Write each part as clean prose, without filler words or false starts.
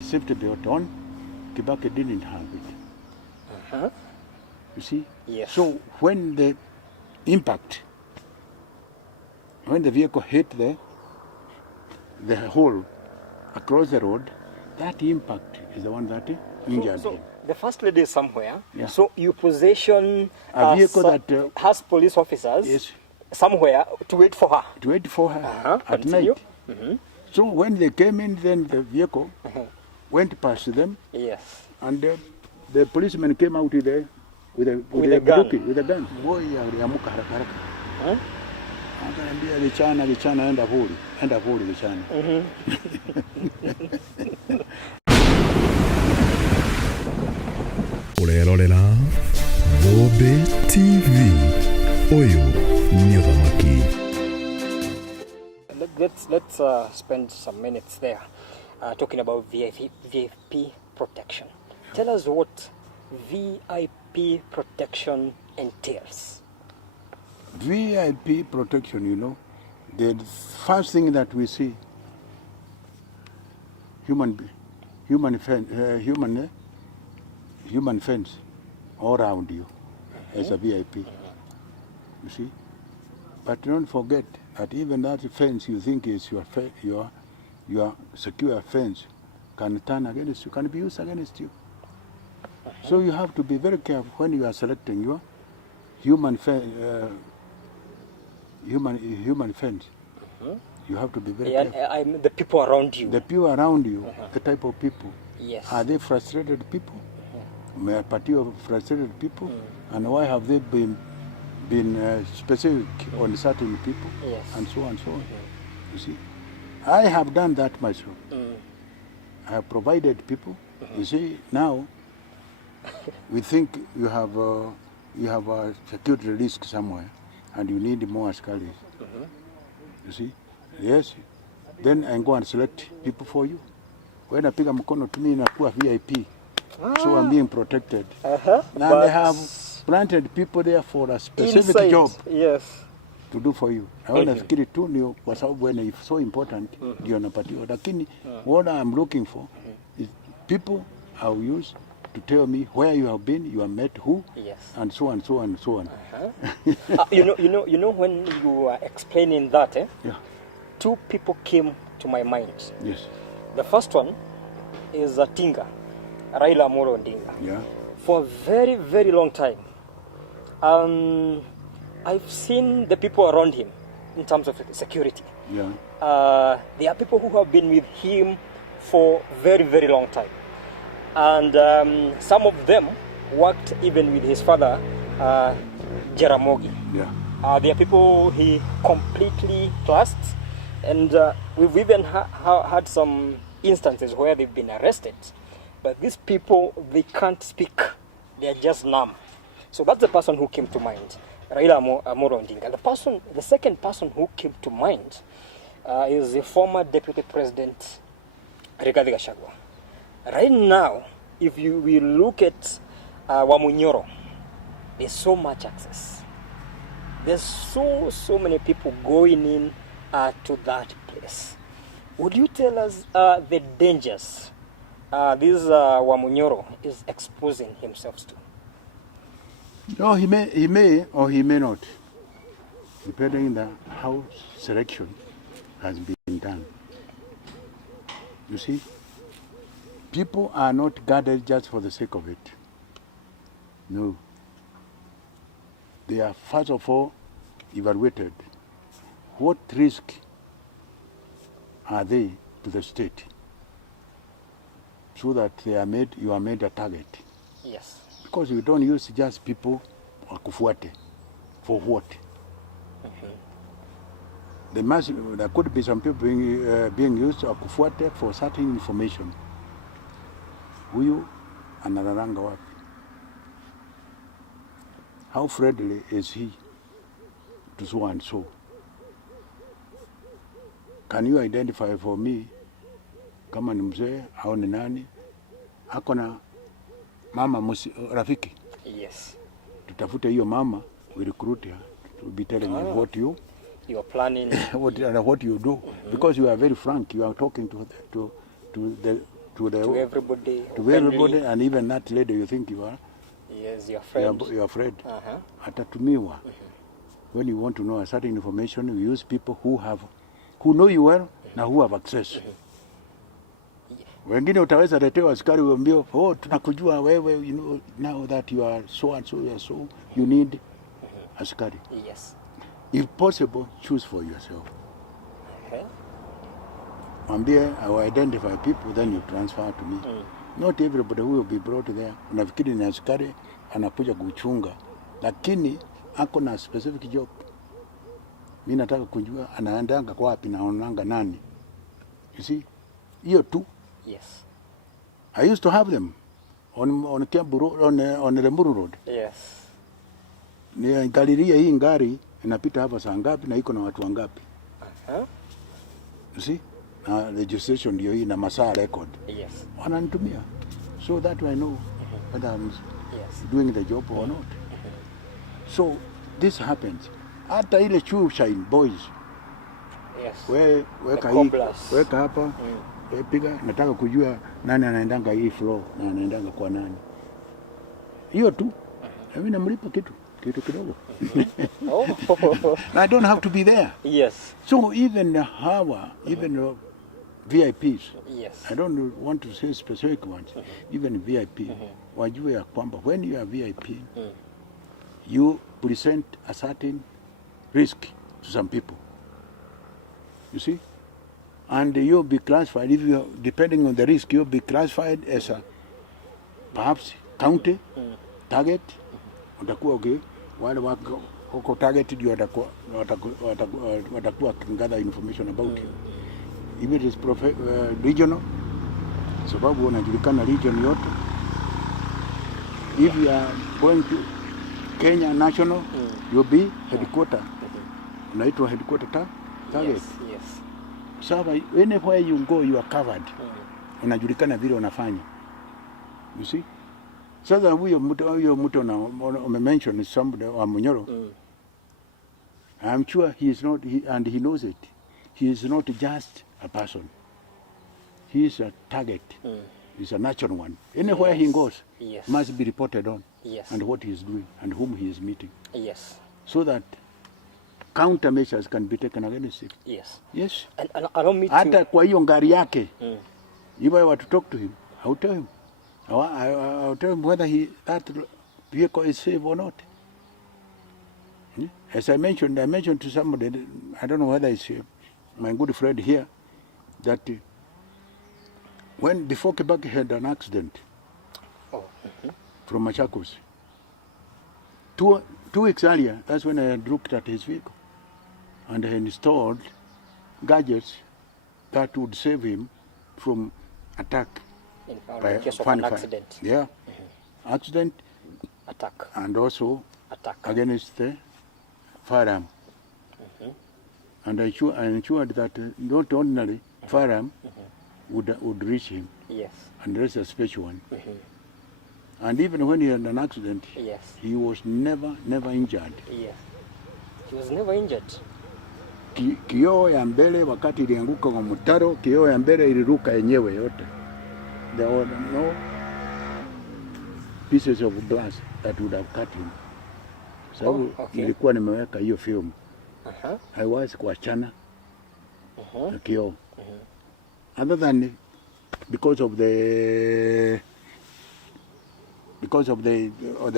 safety belt on. Kibaki didn't have it. You see? Yes. So when the impact, when the vehicle hit the hole across the road, that impact is the one that injured him. The first lady is somewhere. Yeah. So you possession A vehicle that has police officers yes, somewhere to wait for her. to wait for her at Continue. night. So when they came in, then the vehicle went past them, Yes. and the policeman came out with a gun. With a gun. Boy, aliamuka haraka haraka. Akaniambia vichana, enda vuli vichana. Urerorera Bobe TV. Oyo ni Uthamaki. Let's spend some minutes there talking about VIP protection. Tell us what VIP protection entails. VIP protection, the first thing that we see, human fence all around you as a VIP. You see, but don't forget that even that fence you think is your secure fence can turn against you, can be used against you. So you have to be very careful when you are selecting your human fence. You have to be very careful. The people around you. The people around you, the type of people. Yes. Are they frustrated people? A party of frustrated people? And why have they been specific on certain people? Yes. And so on and so on. You see, I have done that myself. I have provided people. You see, now we think you have a security risk somewhere, and you need more askaris. You see, yes. Then I go and select people for you. When I pick a mkono to me, nakuwa VIP. So I'm being protected. Now they have planted people there for a specific job. Yes. To do for you. Nafikiri tu ndio kwa sababu when it's so important ndio napatiwa. Lakini what I'm looking for is people I will use to tell me where you have been, you have met who, and so on, so on, and so on. You know when you were explaining that, Yeah. Two people came to my mind. Yes. The first one is Tinga, Raila Amolo Odinga. Yeah. For a very, very long time, I've seen the people around him in terms of security. Yeah. There are people who have been with him for very, very long time. And some of them worked even with his father, Jaramogi. Yeah. There are people he completely trusts. And we've even had some instances where they've been arrested. But these people, they can't speak. They're just numb. So that's the person who came to mind, Raila Amolo Odinga. The second person who came to mind is the former Deputy President, Rigathi Gachagua. Right now, if we look at Wamunyoro, there's so much access. There's so many people going in to that place. Would you tell us the dangers this Wamunyoro is exposing himself to? No, he may or he may not, depending on how selection has been done. You see, people are not guarded just for the sake of it. No. They are first of all evaluated. What risk are they to the state, so that you are made a target? Yes. Because you don't use just people wakufuate for what? There could be some people being used wakufuate for certain information. Huyu analalanga wapi? How friendly is he to so and so? Can you identify for me kama ni mzee au ni nani? Ako na mama rafiki? Yes. Tutafute hiyo mama, we recruit her to be telling us what you are planning, what you do, because you are very frank. You are talking to to everybody. To everybody, and even that lady you think you are. Yes, your friend. Your friend. Uh-huh. Atatumiwa. When you want to know a certain information, you use people who know you well na who have access. Wengine utaweza letewa askari uambie, oh, tunakujua wewe, you know, now that you are so and so, you are so, you need askari. Yes. If possible, choose for yourself. Okay. Mwambie, I will identify people, then you transfer to me. Not everybody who will be brought there. Unafikiri ni askari, anakuja kuchunga, lakini ako na specific job. Mimi nataka kujua anaendanga kwa wapi na anaonanga nani. You see? Hiyo tu. Yes. I used to have them on Kiambu Road, on Lemuru Road. Yes. Niangalilia hii ngari inapita hapa saa ngapi na iko na watu wangapi. Uh-huh. You see? Na registration ndio hii na masaa record. Yes. Wananitumia. So that I know whether I'm doing the job or not. So this happens. Hata ile Chu Shine Boys. Yes. Weka hapa. Piga, nataka kujua nani anaendanga hii floor na anaendanga kwa nani. Hiyo tu. Mimi namlipa kitu kidogo. I don't have to be there. Yes. So even even VIPs. Yes. I don't want to say specific ones. Even VIP. Wajue ya kwamba when you are VIP, you present a certain risk to some people. You see? And you'll be classified, if you, depending on the risk, you'll be classified as a perhaps county target. Utakuwa okay, wale wako targeted, you watakuwa gather information about you. If it is regional, sababu unajulikana region yote. If you are going to Kenya national, you'll be headquarter. Unaitwa headquarter target. Yes, yes. So anywhere you go, you are covered. Unajulikana vile unafanya. You see? Sasa huyo mtu umemention somebody wa Munyoro. I'm sure he is not, and he knows it. He is not just a person. He is a target. He's a natural one. Anywhere he goes, must be reported on. Yes. And what he is doing and whom he is meeting. Yes. So that countermeasures can be taken against it. Yes. Yes. And allow me to... Hata kwa hiyo ngari yake, if I were to talk to him, I would tell him. I'll tell him whether that vehicle is safe or not. As I mentioned to somebody, I don't know whether it's my good friend here, that before Quebec had an accident from Machakos, 2 weeks earlier, that's when I had looked at his vehicle and I installed gadgets that would save him from attack. In case of an accident. Yeah. Accident. Attack. And also attack against the firearm. And I ensured that not ordinary firearm would reach him. Yes. And there's a special one. And even when he had an accident, he was never injured. Yes. He was never injured. Kioo ya mbele wakati ilianguka kwa mtaro, kioo ya mbele iliruka yenyewe yote. There were no pieces of glass that would have cut him. So nilikuwa nimeweka hiyo film. I was kuachana na kioo. Other than because of the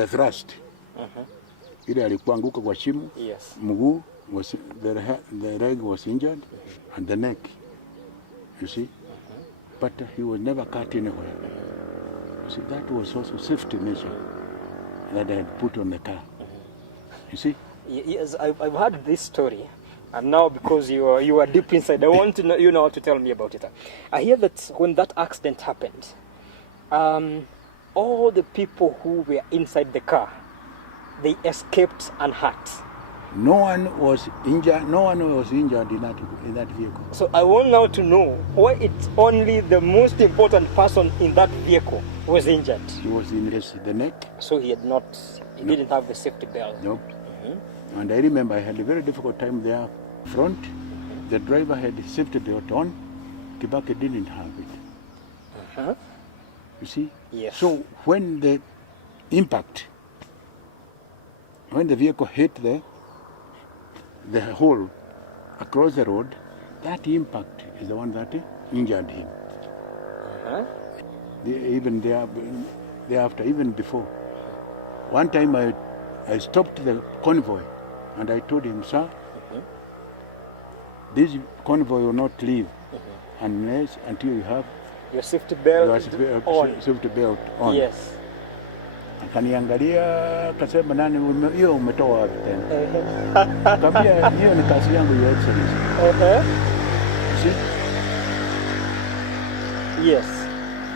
thrust. Ile alikuanguka kwa shimo. Yes. Mguu was the leg was injured and the neck. You see? But he was never cut anywhere. See, that was also safety measure that I had put on the car. You see? Yes, I've heard this story, and now because you are deep inside, I want to know, you know, to tell me about it. I hear that when that accident happened, all the people who were inside the car, they escaped unhurt. No one was injured. No one was injured in that vehicle. So I want now to know why it's only the most important person in that vehicle who was injured. He was in the neck. So he didn't have the safety belt. Nope. And I remember I had a very difficult time there front. The driver had safety belt on. Kibaki didn't have it. You see? Yes. So when the impact, when the vehicle hit the hole across the road, that impact is the one that injured him. Even thereafter, even before. One time I stopped the convoy and I told him, sir, this convoy will not leave until you have your safety belt on. Safety belt on. Yes. Akaniangalia akasema, nani hiyo umetoa wapi tena? Kaambia hiyo ni kazi yangu, Your Excellency. See? Yes.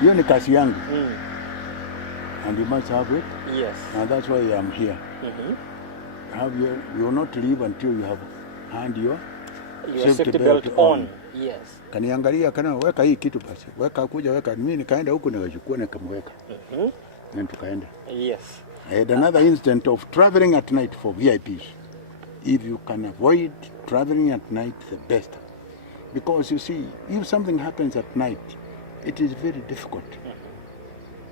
Hiyo ni kazi yangu. And you must have it. Yes. And that's why I'm here. You will not leave until you have hand your safety belt on. Yes. Kaniangalia kana weka hii kitu basi. Weka. Mimi nikaenda huko nikachukua nikamweka. And tukaenda. Yes. I had another incident of traveling at night for VIPs. If you can avoid traveling at night, the best. Because you see, if something happens at night, it is very difficult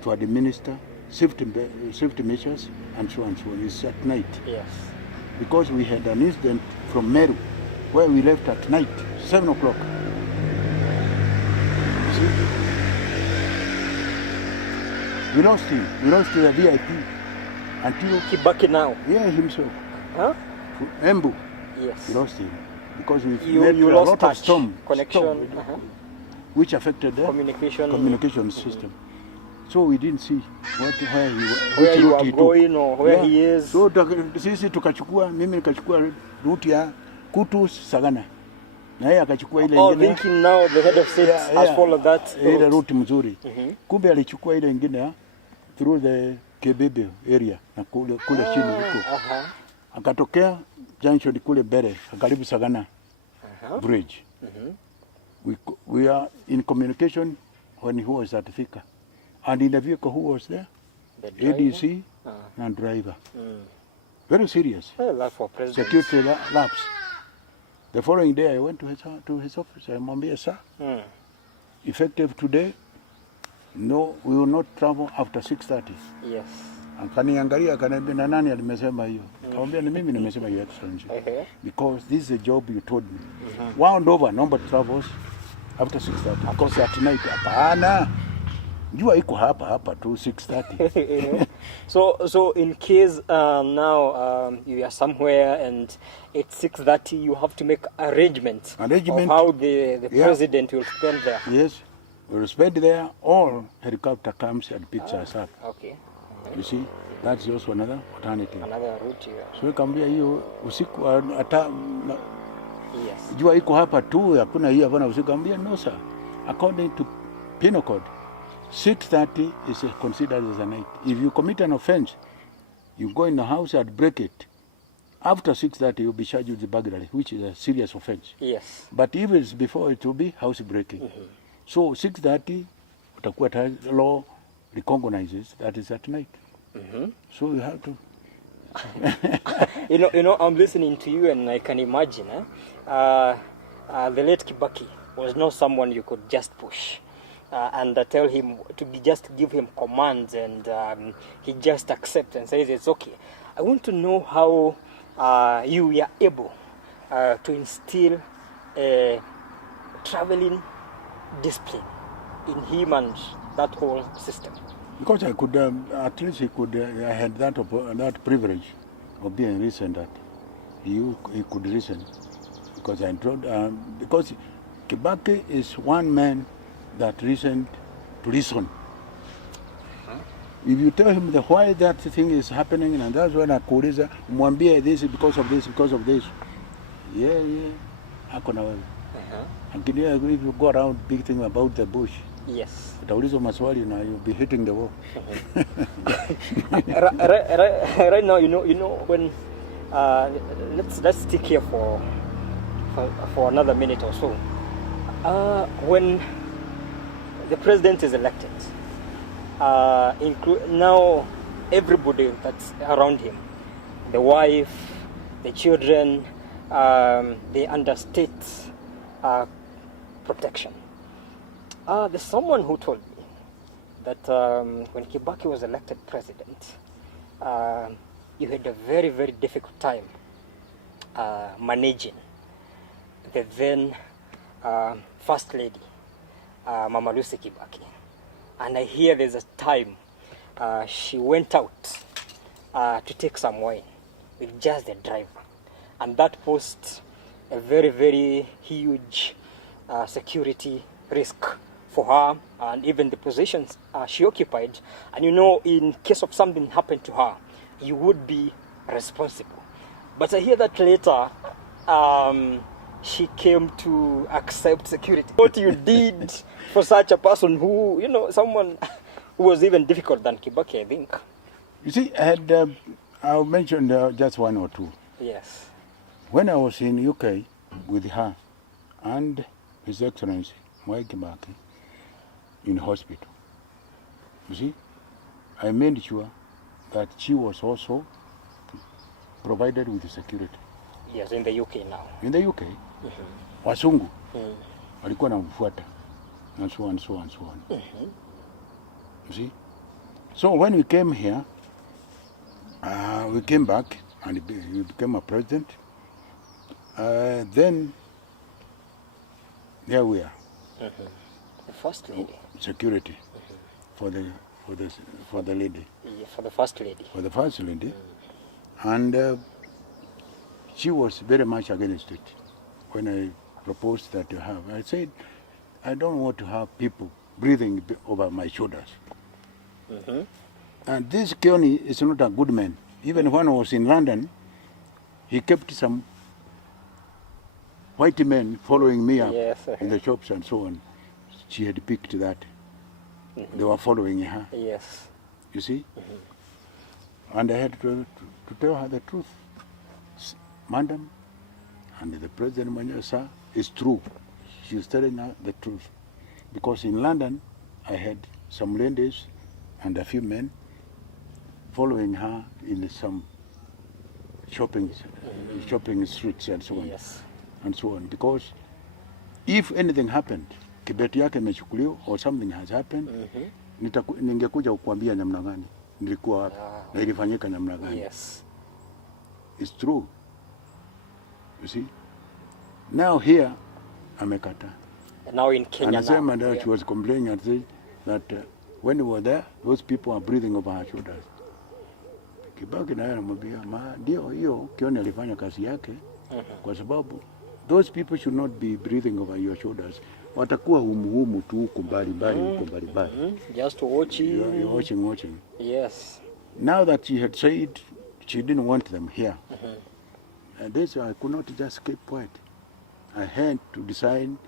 to administer safety measures and so on and so on. It's at night. Yes. Because we had an incident from Meru where we left at night, 7 o'clock. See? We lost him. We lost the VIP until Kibaki now. Yeah, himself. Huh? Embu. Yes. We lost him because we You met a lost lot touch, of storm, connection, which affected the communication system. So we didn't see where you are going or where he is. So sisi tukachukua, mimi nikachukua route ya Kutu Sagana. Na yeye akachukua ile ingine. Thinking now the head of state has followed that. Ile route mzuri. Kumbe alichukua ile ingine through the Kebebe area na kule chini huko. Akatokea junction kule Bere, karibu Sagana bridge. We are in communication when he was at Thika. And in the vehicle, who was there? The driver? ADC and driver. Very serious. That's for president. Security lapse. The following day, I went to his office. I said, sir, effective today, no, we will not travel after 6:30. Yes. Akaniangalia akaniambia, na nani alimesema hiyo? Akamwambia, ni mimi nimesema, Your Excellency. Because this is a job you told me. Wound over, number travels after 6:30. Because at night, hapana. Jua iko hapa tu 6:30. So in case now you are somewhere and it's 6:30, you have to make arrangements of how the president will spend there. Yes, we'll spend there, or helicopter comes and picks us up. Okay. You see, that's also another alternative. Another route here. So nikamwambia hiyo usiku hata Yes. Jua iko hapa tu, hakuna hiyo hapana usiku. Nikamwambia no sir. According to penal code, 6:30 is considered as a night. If you commit an offense, you go in the house and break it. After 6:30, you'll be charged with burglary, which is a serious offense. Yes. But if it's before, it will be house breaking. So 6:30, utakuwa law recognizes that is at night. So you have to. you know, I'm listening to you and I can imagine. The late Kibaki was not someone you could just push. And tell him to just give him commands, and he just accepts and says it's okay. I want to know how you are able to instill a traveling discipline in him and that whole system. Because I could, at least I had that privilege of being listened at. He could listen, because I told, because Kibaki is one man that listened to listen. If you tell him why that thing is happening, and that's when I could listen, mwambie this because of this. Yeah, hako na wewe. And if you go around big thing about the bush, yes, utaulizwa maswali na you'll be hitting the wall. Right now, you know when let's stick here for another minute or so. When the president is elected, now everybody that's around him, the wife, the children, they under state protection. There's someone who told me that when Kibaki was elected president, you had a very, very difficult time managing the then First Lady, Mama Lucy Kibaki. And I hear there's a time she went out to take some wine with just the driver. And that posed a very, very huge security risk for her and even the positions she occupied. And you know, in case of something happened to her, you would be responsible. But I hear that later, she came to accept security. What you did for such a person who, you know, someone who was even difficult than Kibaki, I think. You see, I'll mention just one or two. Yes. When I was in UK with her and His Excellency Mwai Kibaki in hospital, you see, I made sure that she was also provided with security. Yes, in the UK now. In the UK, Wasungu walikuwa namfuata and so on, and so on, and so on. You see? So when we came here, we came back and he became a president. Then there we are. The First Lady. Security for the lady. Yeah, for the First Lady. For the First Lady. And she was very much against it. When I proposed that to have, I said, I don't want to have people breathing over my shoulders. And this Kioni is not a good man. Even when I was in London, he kept some white men following me up in the shops and so on. She had picked that. They were following her. Yes. You see? And I had to tell her the truth. Madam, and the President Manyasa is true. She was telling her the truth. Because in London, I had some ladies and a few men following her in some shopping streets and so on. Yes. And so on. Because if anything happened, kibeti yake imechukuliwa or something has happened, ningekuja kukuambia namna gani nilikuwa wapi na ilifanyika namna gani. Yes. It's true. You see? Now here, amekata. Now in Kenya and now, she was complaining and saying that when we were there, those people are breathing over her shoulders. Kibaki naye anamwambia, ndio hiyo Kioni alifanya kazi yake kwa sababu those people should not be breathing over your shoulders. Watakuwa humuhumu tu huko mbali. Just watching. You're watching. Yes. Now that she had said she didn't want them here, and this I could not just keep quiet. I had to design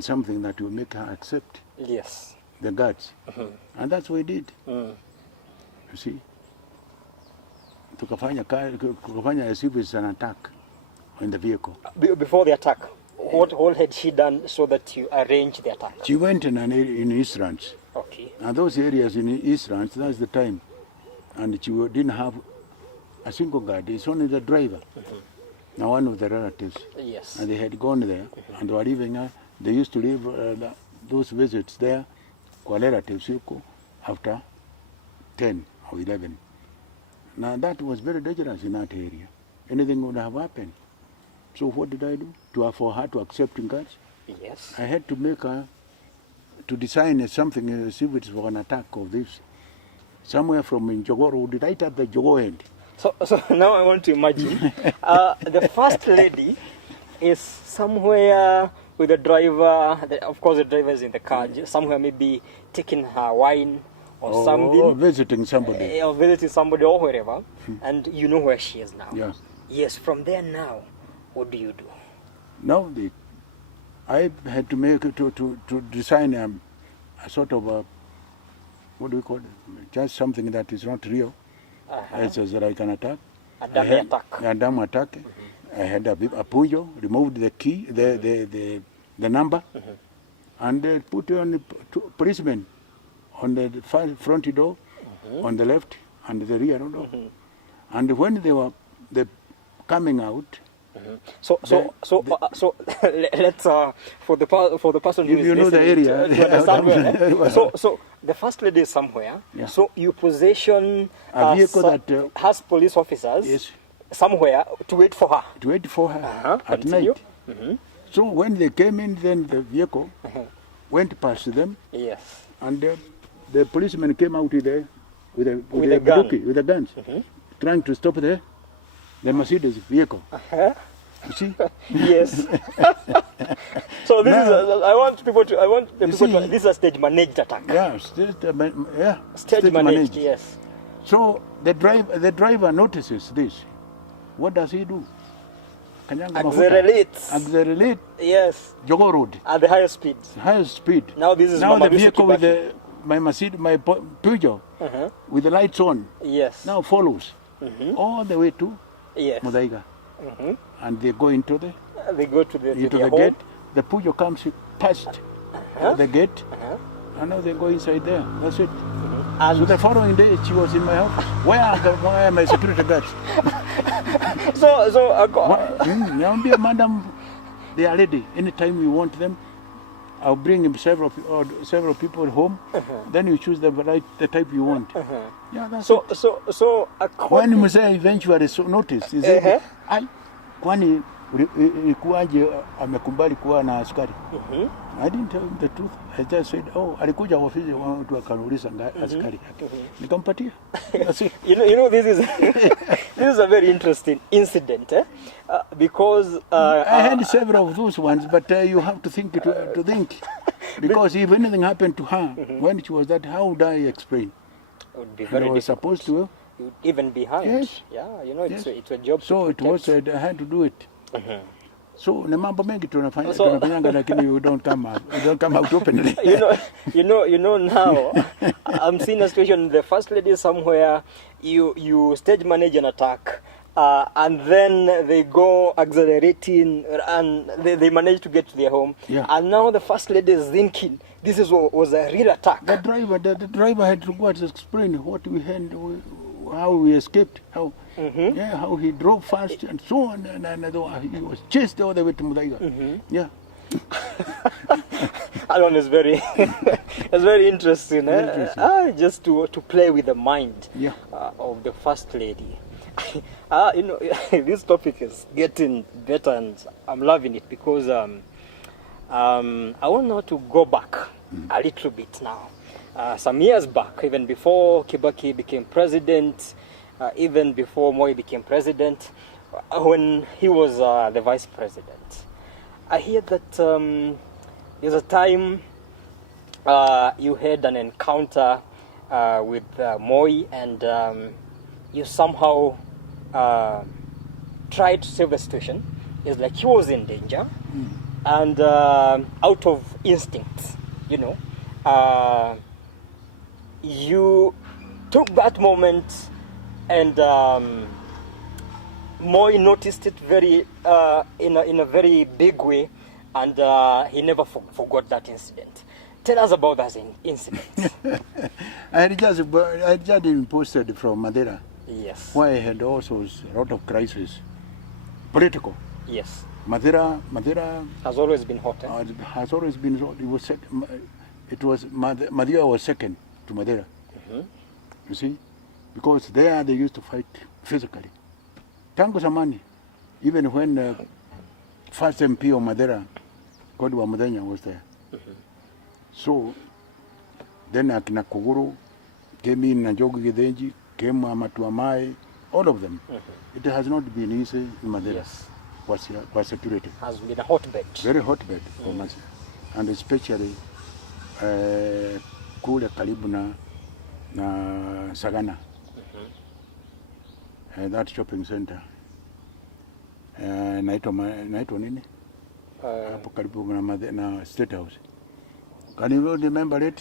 something that will make her accept. Yes. The guards. And that's what we did. You see? Tukafanya as if it's an attack on the vehicle. Before the attack, what all had she done so that you arranged the attack? She went in Eastlands. Okay. And those areas in Eastlands, that's the time. And she didn't have a single guard. It's only the driver. Now one of the relatives. Yes. And they had gone there and were leaving. They used to leave those visits there kwa relatives after 10 or 11. Now that was very dangerous in that area. Anything would have happened. So what did I do? For her to accept guards? Yes. I had to make her, to design something as if it's for an attack of this. Somewhere from in Jogoro, did I tap the Jogo end? So now I want to imagine the First Lady is somewhere with the driver. Of course, the driver is in the car, somewhere maybe taking her wine or something. Or visiting somebody. Or visiting somebody or wherever. And you know where she is now. Yeah. Yes, from there now, what do you do? Now, I had to make to design a sort of a, what do we call it? Just something that is not real. It's like an attack. A dummy attack. A dummy attack. I had a pujo, removed the key, the number, and put on the policeman on the front door, on the left, and the rear door. And when they were coming out, So let's for the person who If is you know the listening area, to understand very where, well. so the first lady is somewhere. Yeah. So you possession A vehicle that has police officers. Yes. Somewhere to wait for her. To wait for her at Continue. night. So when they came in, then the vehicle went past them, Yes. and the policeman came out with a gun. buki, with the guns, trying to stop the Mercedes vehicle. You see? Yes. So this is I want the people to this is a stage managed attack. Yeah, Stage managed. Yes. So the driver notices this. What does he do? Kanyanga mafuta. Accelerate. Yes. Jogo Road. At the highest speed. Highest speed. Now this is now Mama the Lucy vehicle with Kibaki. my Mercedes, my Peugeot, with the lights on. Yes. Now follows all the way to Yes. Mudaiga, and they go into the They go to the home. gate. The Peugeot comes past the gate, and now they go inside there. That's it. And So the following day, she was in my house. Where are my security guards? Naambia, madam, they are ready. Anytime you want them, I'll bring several people home. Then you choose the type you want. Yeah, that's it. so When according mzee eventually noticed, he said, "Ai, kwani ilikuwaje amekubali kuwa na askari?" I didn't tell him the truth. I just said, "Oh, alikuja ofisi watu akauliza askari yake." Nikampatia. That's it. you know this is this is a very interesting incident, because I had several of those ones, but you have to think because if anything happened to her when she was that, how would I explain? it would be And very I was difficult. supposed to. Even behind. Yes. Yeah, you know, it's Yes. it's a job. So to it was. protect. I had to do it. So ni mambo mengi tunafanya So- tunafanyanga, lakini you don't come out openly. you know now I'm seeing a situation, the first lady somewhere, you stage manage an attack, and then they go accelerating and they manage to get to their home. Yeah. And now the first lady is thinking this was a real attack. The driver had to go and explain what we had, how we escaped, how he drove fast and so on, and he was chased all the way to Mudaiga. Yeah. That one is very it's very interesting. Just to play with the mind of the first lady. You know, this topic is getting better and I'm loving it because I want now to go back a little bit now. Some years back, even before Kibaki became president, even before Moi became president, when he was the vice president, I hear that there's a time you had an encounter with Moi and you somehow tried to save the situation. It's like he was in danger and out of instinct, you know, you took that moment and Moi noticed it very in a very big way, and he never forgot that incident. Tell us about that incident. I had just been posted from Madeira, Yes. where I had also a lot of crisis, political. Yes. Madeira Has always been hot. has always been. Madeira was second to Madeira. You see, because there they used to fight physically. Tangu zamani, even when first MP of Madeira, Godwa Mudenya, was there. So then Akina Koguru came in, Njogu Githenji, came Amatuamai, all of them. It has not been easy in Madeira. Yes. Was security. Has been a hotbed. Very hotbed for Madeira. And especially kule karibu na Sagana. That shopping center. Naitwa nini? Hapo karibu na State House. Can you remember it?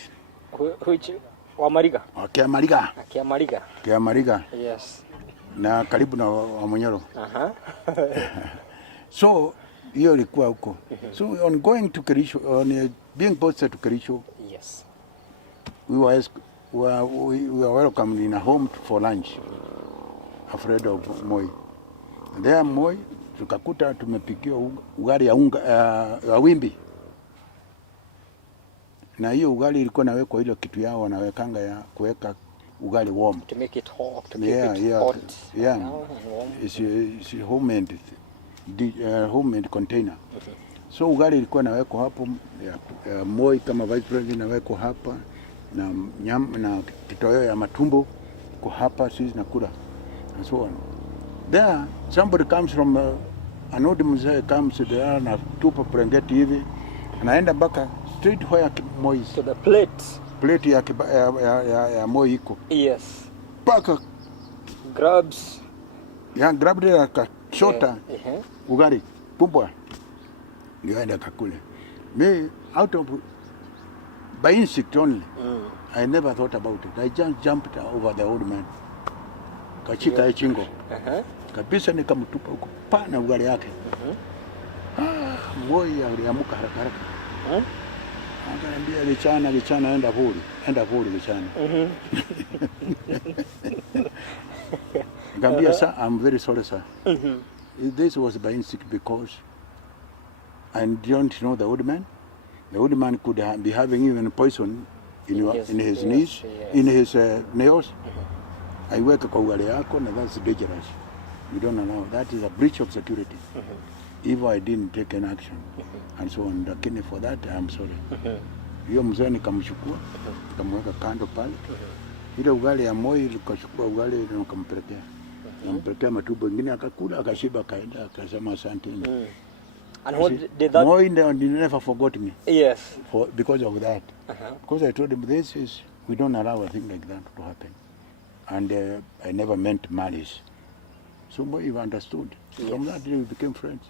Which Wamariga? Kiamariga. Kiamariga. Kiamariga. Yes. Na karibu na Wamonyoro. So hiyo ilikuwa huko. So on going to Kericho, on being posted to Kericho, Yes. we were welcomed in a home for lunch, afraid of Moi. There Moi tukakuta tumepikiwa ugali ya unga ya wimbi, na hiyo ugali ilikuwa nawekwa ile kitu yao wanawekanga ya kuweka ugali warm to make it hot, to yeah, keep it yeah, hot. yeah. And warm. It's homemade homemade container. So ugali ilikuwa nawekwa hapo ya Moi kama vice president nawekwa hapa na na kitoweo ya matumbo kwa hapa sisi nakula and so on. There somebody comes from an old mzee comes there na tupa prengeti hivi anaenda mpaka straight where Moi To the plate ya Moi iko. Yes. Paka Grabs. ya grab ile akashota ugali pumbwa ndio aenda kakule. Me out of by instinct only. I never thought about it. I just jumped over the old man. Kachika chingo. Kabisa nikamtupa huko pana ugali yake. Moi aliamuka haraka haraka. Akaniambia lichana enda vuli lichana. Nikamwambia sir, I'm very sorry sir. This was by instinct because I don't know the old man. The old man could be having even poison in his knees, in his nails. I work kwa ugali yako na that's dangerous. We don't allow. That is a breach of security. If I didn't take an action and so on, lakini for that I'm sorry. Hiyo mzee nikamchukua, nikamweka kando pale. Ile ugali ya Moi nikachukua ugali nikampelekea. Nampelekea matumbo mengine akakula akashiba kaenda akasema asante. And what did that Moi never forgot me. Yes. Because of that. Because I told him we don't allow a thing like that to happen. And I never meant malice. So Moi understood. Yes. From that day we became friends.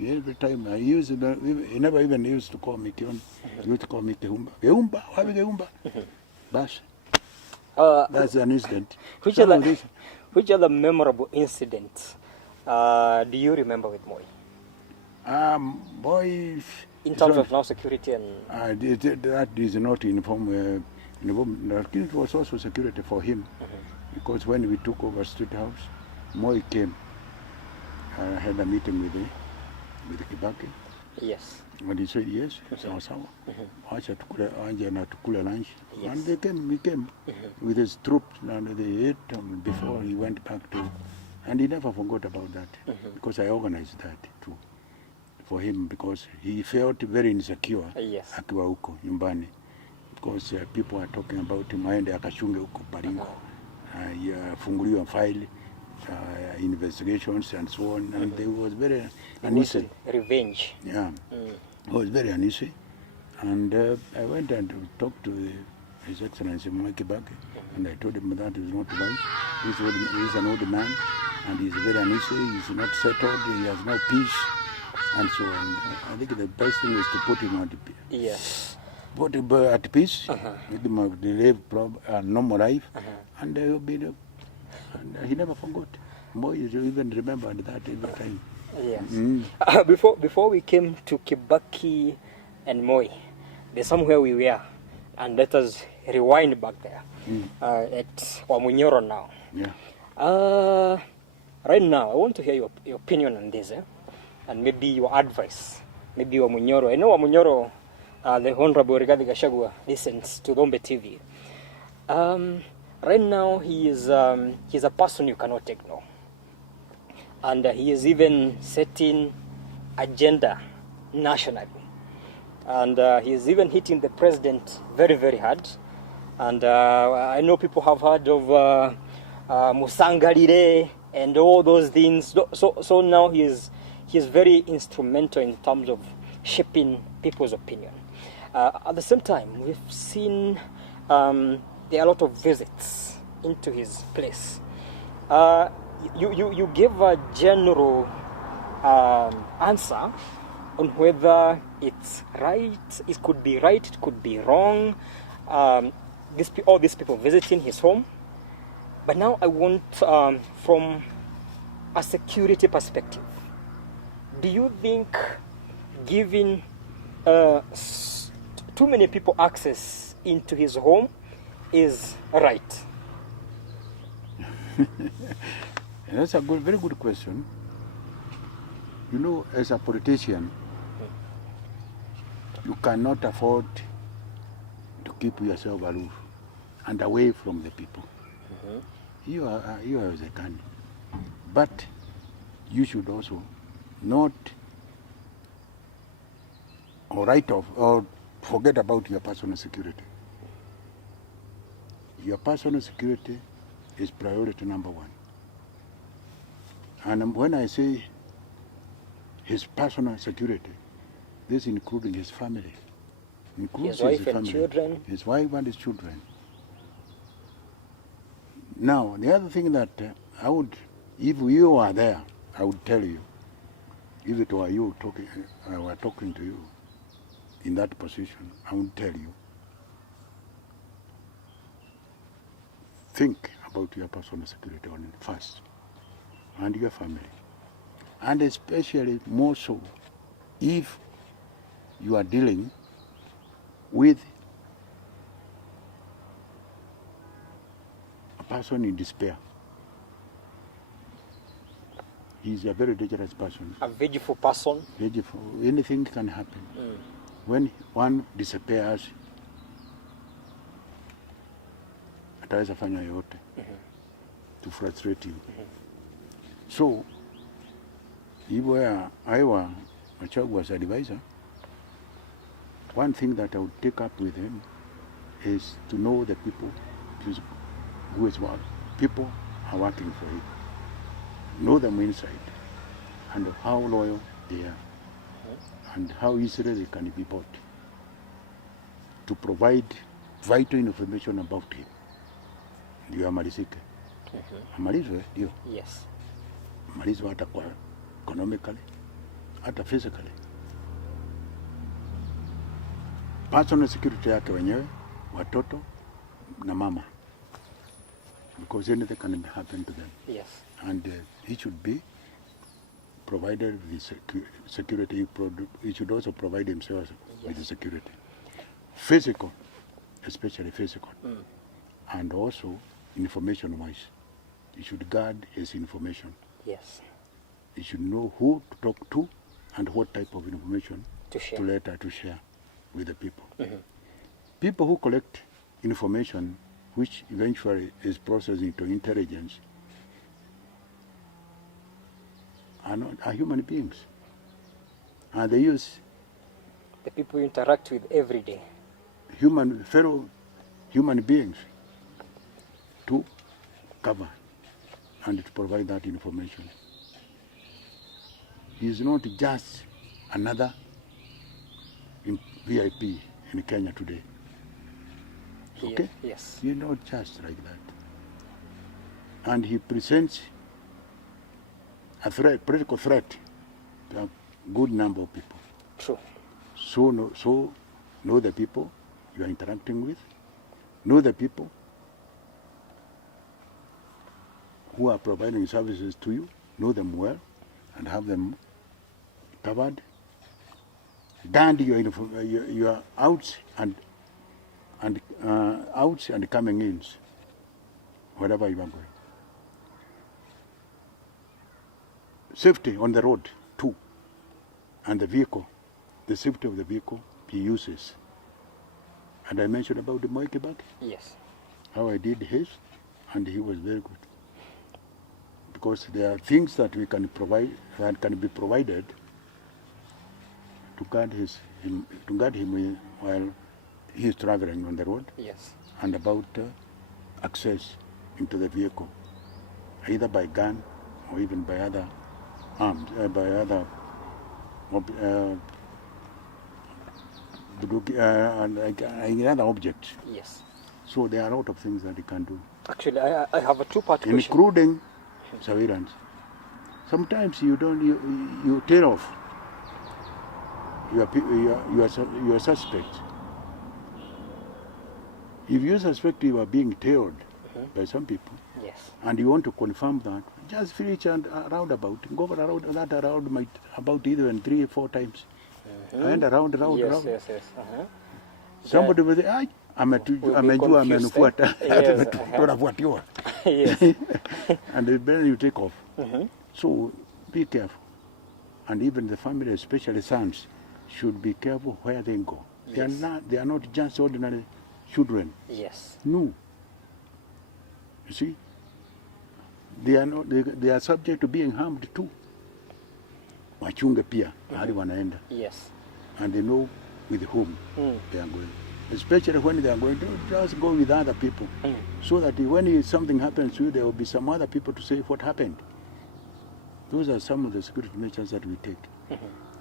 Every time he never even used to call me Kion. He used to call me Keumba. Keumba, wapi Keumba? Bash. That's an incident. Which other memorable incident do you remember with Moi? Moi. In terms of now security and. That is not informed. It was also security for him, because when we took over State House, Moi came. I had a meeting with Kibaki. Yes. And he said yes, sawa. Acha tukule anje na tukule lunch. Yes. And he came with his troops and they ate before he went back to, and he never forgot about that because I organized that too for him because he felt very insecure akiwa huko nyumbani because people are talking about him aende akachunge huko Baringo. Funguliwa file. Investigations and so on, and they was very uneasy. Revenge. Yeah, I was very uneasy, and I went and talked to His Excellency Mwai Kibaki, and I told him that is not right. He's an old man, and he's very uneasy. He's not settled. He has no peace, and so on. I think the best thing is to put him at peace. Yes. Put him at peace, with him to live a normal life, and he'll be the. And he never forgot. Moi even remembered that every time. Yes. Before we came to Kibaki and Moi, there's somewhere we were, and let us rewind back there at Wamunyoro now. Yeah. Right now, I want to hear your opinion on this, and maybe your advice. Maybe Wamunyoro. I know Wamunyoro, the Honorable Rigathi Gachagua, listens to Dombe TV. Right now, he's a person you cannot ignore. And he is even setting agenda nationally. And he is even hitting the president very, very hard. And I know people have heard of Musangalire and all those things. So now he is very instrumental in terms of shaping people's opinion. At the same time, we've seen there are a lot of visits into his place. You gave a general answer on whether it's right, it could be right, it could be wrong. All these people visiting his home. But now I want, from a security perspective, do you think giving too many people access into his home is right? That's a very good question. You know, as a politician, you cannot afford to keep yourself aloof and away from the people. You are as a can. But you should also not or write off or forget about your personal security. Your personal security is priority number one. And when I say his personal security, this including his family, includes his wife his and family, children. his wife and his children. Now, the other thing that I would, if you are there, I would tell you, if it were you talking, I were talking to you in that position, I would tell you, think about your personal security first, and your family, and especially more so if you are dealing with a person in despair. He's a very dangerous person. A vengeful person. Vengeful. Anything can happen. When one disappears, ataweza fanya yote to frustrate you. So, if I were Gachagua's advisor, one thing that I would take up with him is to know the people who is what people are working for him. Know them inside and how loyal they are and how easily they can be bought to provide vital information about him. Ndio amalizike. Amalizwe ndio. Yes. Amalizwe hata kwa economically, hata physically. Personal security yake wenyewe, watoto na mama. Because anything can happen to them. Yes. And he should be provided with security. He should also provide himself with the security. Physical, especially physical. And also information-wise. He should guard his information. Yes. He should know who to talk to and what type of information To share. to share with the people. People who collect information which eventually is processed into intelligence are human beings. And they use The people you interact with every day. fellow human beings to cover and to provide that information. He is not just another VIP in Kenya today. Okay? Yes. He is not just like that. And he presents a threat, political threat to a good number of people. True. So know the people you are interacting with, know the people who are providing services to you, know them well, and have them covered. Guard your outs and coming ins, wherever you are going. Safety on the road too, and the vehicle, the safety of the vehicle he uses. And I mentioned about the Moi Kibaki, Yes. how I did his, and he was very good. Because there are things that we can provide, that can be provided to guard him while he is traveling on the road. Yes. And about access into the vehicle, either by gun or even by other arms, by other other objects. Yes. So there are a lot of things that he can do, Actually, I have a two-part question. including surveillance. Sometimes you tear off your suspect. If you suspect you are being tailed by some people, Yes. and you want to confirm that, just reach a roundabout, go around about either 3 or 4 times, and around. Yes. Somebody will say, "Ai, amejua amenifuata, tunafuatiwa." Yes. And then you take off. So be careful. and even the family, especially sons, should be careful where they go. Yes. They are not just ordinary children. Yes. No. You see, they are not. They are subject to being harmed too. Wachunge pia mahali wanaenda. Yes. And they know with whom they are going. Especially when they are going to just go with other people. So that when something happens to you, there will be some other people to say what happened. Those are some of the security measures that we take.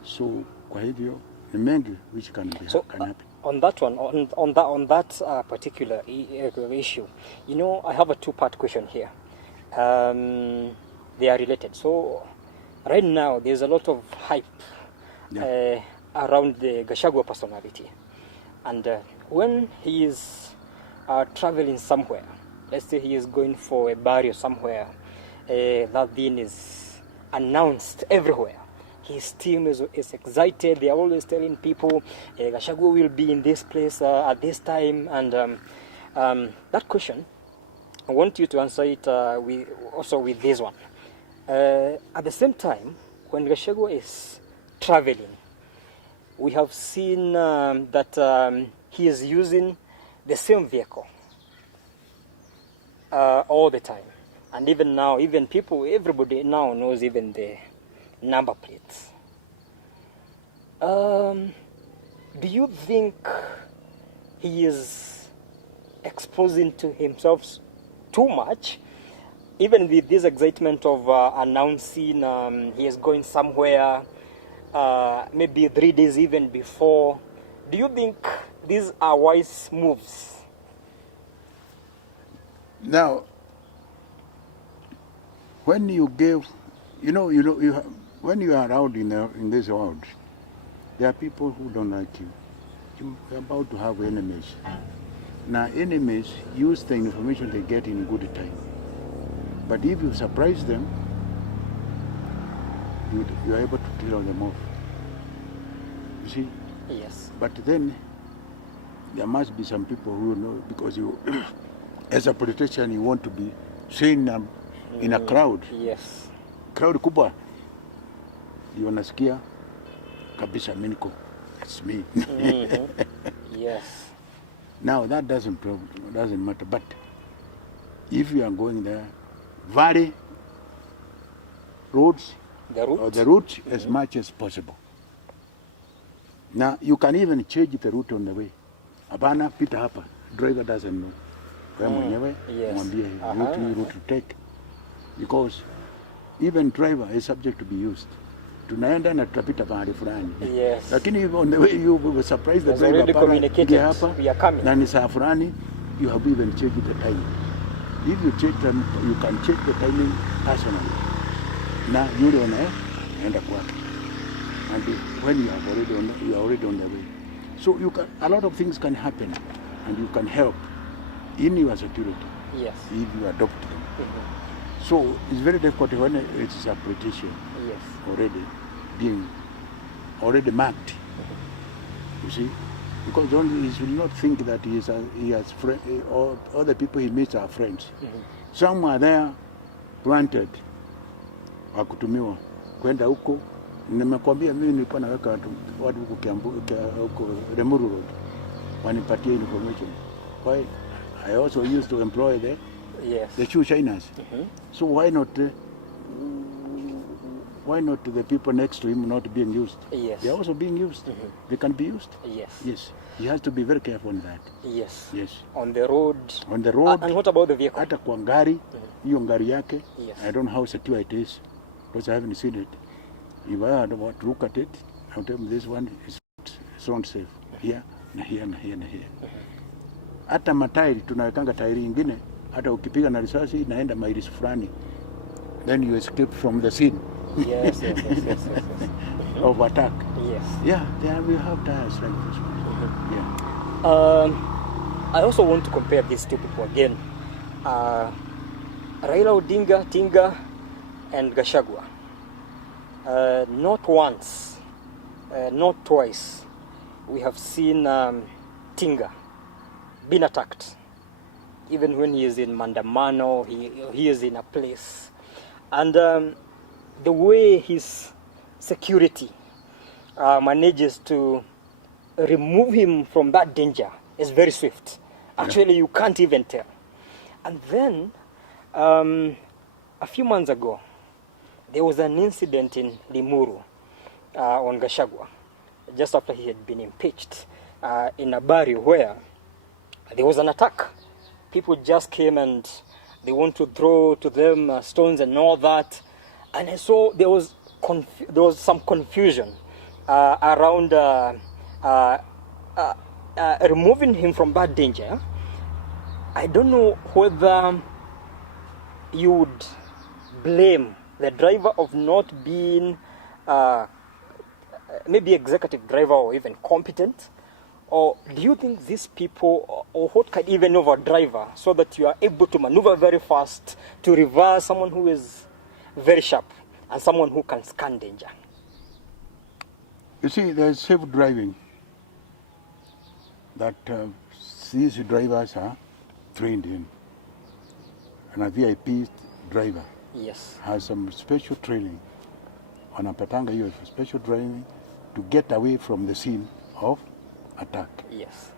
So kwa hivyo ni mengi which can happen. On that one, on that particular issue, you know, I have a two-part question here. They are related. So right now, there's a lot of hype around the Gachagua personality. And when he is traveling somewhere, let's say he is going for a burial somewhere, that thing is announced everywhere. His team is excited. They are always telling people, Gachagua will be in this place at this time. And that question, I want you to answer it also with this one. At the same time, when Gachagua is traveling, we have seen that he is using the same vehicle all the time. And even now, everybody now knows even the number plates. Do you think he is exposing to himself too much? Even with this excitement of announcing he is going somewhere, maybe 3 days even before, do you think these are wise moves? Now, when you give, when you are out in this world, there are people who don't like you. You're about to have enemies. Now, enemies use the information they get in good time. But if you surprise them, you are able to kill them off. You see? Yes. But then, there must be some people who know, because you, as a politician, you want to be seen in a crowd. Yes. Crowd kubwa. You wanasikia kabisa mimi niko. That's me. Yes. Now that doesn't matter. But if you are going there, vary roads the route as much as possible. Now you can even change the route on the way. Abana pita hapa. Driver doesn't know. Wewe mwenyewe mwambie route to take. Because even driver is subject to be used. Tunaenda na tutapita mahali fulani. Yes. Lakini on the way you will surprise the driver. Already communicated. Hapa, we are coming. Na ni saa fulani, you have even changed the time. If you change them, you can change the timing personally. Na yule unaenda kwake. And when you are already on the way. So a lot of things can happen, and you can help in your security. Yes. If you adopt them. So it's very difficult when it's a politician. Yes. Already marked. You see, because he should not think that he has friends, or other people he meets are friends. Some are there granted wakutumiwa kwenda huko. Nimekwambia mimi nilikuwa naweka watu huko huko Remuru Road wanipatie information. Why? I also used to employ the shoe shiners. So why not the people next to him not being used? Yes. They are also being used. They can be used. Yes. Yes. He has to be very careful on that. Yes. Yes. On the road. And what about the vehicle? Hata kwa ngari, hiyo ngari yake. Yes. I don't know how secure it is, because I haven't seen it. If I had to look at it, I'll tell him this one is not safe. Here, na here, na here, na here. Hata matairi, tunawekanga tairi ingine, hata ukipiga na risasi, inaenda maili fulani. Then you escape from the scene. Yes. Of attack. Yes. Yeah, we have tires like this one. Yeah. I also want to compare these two people again. Raila Odinga, Tinga, and Gachagua. Not once, not twice, we have seen Tinga being attacked. Even when he is in Mandamano, he is in a place. And the way his security manages to remove him from that danger is very swift. Actually, you can't even tell. And then, a few months ago, there was an incident in Limuru on Gachagua, just after he had been impeached, in a barrio where there was an attack. People just came and they want to throw to them stones and all that. And I saw there was some confusion around removing him from that danger. I don't know whether you would blame the driver of not being maybe executive driver or even competent, or do you think these people, or what kind even of a driver, so that you are able to maneuver very fast to reverse someone who is very sharp and someone who can scan danger? You see, there's safe driving that these drivers are trained in. And a VIP driver Yes. has some special training. Wanapatanga hiyo special training to get away from the scene of attack. Yes.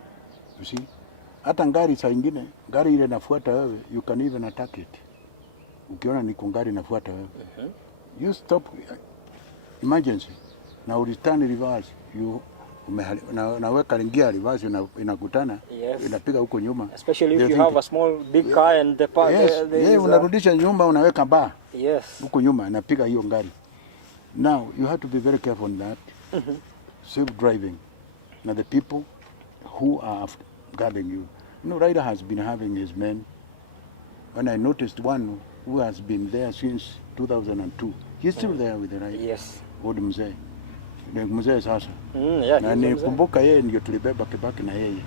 You see? Hata ngari saa ingine, gari ile nafuata wewe, you can even attack it. Ukiona ni kungari nafuata wewe. You stop emergency. Na return reverse. You naweka ringia reverse inakutana, Yes. inapiga huko nyuma. Especially if you have a small big car and the part Yes, unarudisha nyuma unaweka bar. Yes. Huko nyuma inapiga hiyo ngari. Now you have to be very careful on that. Safe driving. Now the people who are guarding you. You know, Rider has been having his men. When I noticed one who has been there since 2002, he's still there with the Rider. Yes. Old mzee. Ni mzee sasa. Yeah, Na nikumbuka yeye ndio tulibeba Kibaki na yeye.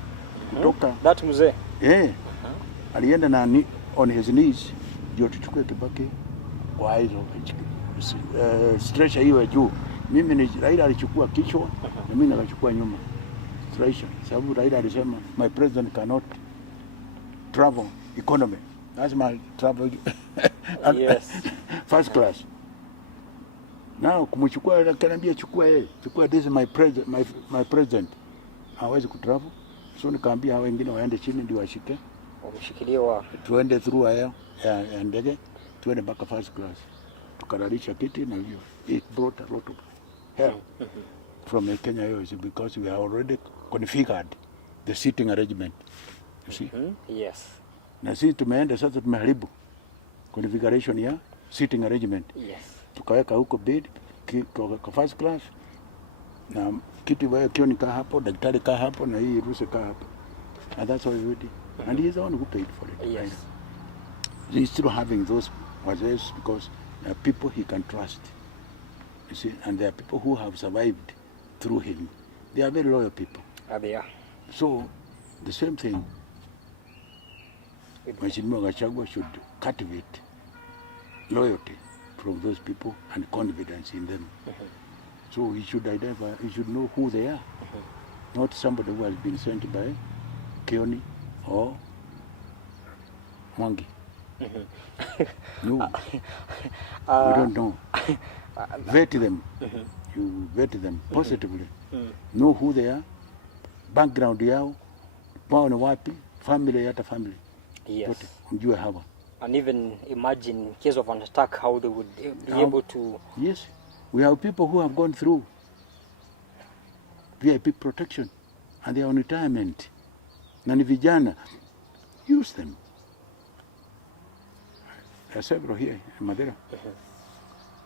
Kutoka that mzee. Alienda na on his knees ndio tuchukue Kibaki kwa hizo stretcher hiyo juu. Mimi ni Raila alichukua kichwa na mimi nikachukua nyuma. Stretcher. Sababu Raila alisema my president cannot travel economy. That's my travel Yes. first class. Now kumchukua akaniambia chukua yeye. Chukua, this is my president. Hawezi kutravel. So nikaambia hao wengine waende chini ndio washike. Wameshikiliwa. Tuende through ya ndege. Tuende mpaka first class. Tukaralisha kiti na hiyo. It brought a lot of help from the Kenya Airways because we have already configured the seating arrangement. You see? Yes. Na sisi tumeenda sasa tumeharibu configuration ya seating arrangement. Yes. Tukaweka huko bed kwa first class na kiti wewe kioni kaa hapo, daktari kaa hapo na hii ruhusa kaa hapo. And that's what we did. And he is the one who paid for it. Yes. He's still having those possessions because there are people he can trust. You see, and there are people who have survived through him. They are very loyal people. They are. So the same thing, Mheshimiwa Gachagua should cultivate loyalty from those people and confidence in them. So he should identify, he should know who they are. Not somebody who has been sent by Keoni or Mwangi. No, we don't know. Vet them. You vet them positively. Know who they are, background yao, pao ni wapi, family yata family. Yes. Mjue hawa. And even imagine in case of an attack how they would be able to. Yes, we have people who have gone through VIP protection and they are on retirement. Na ni vijana, use them. There are several here in Madera.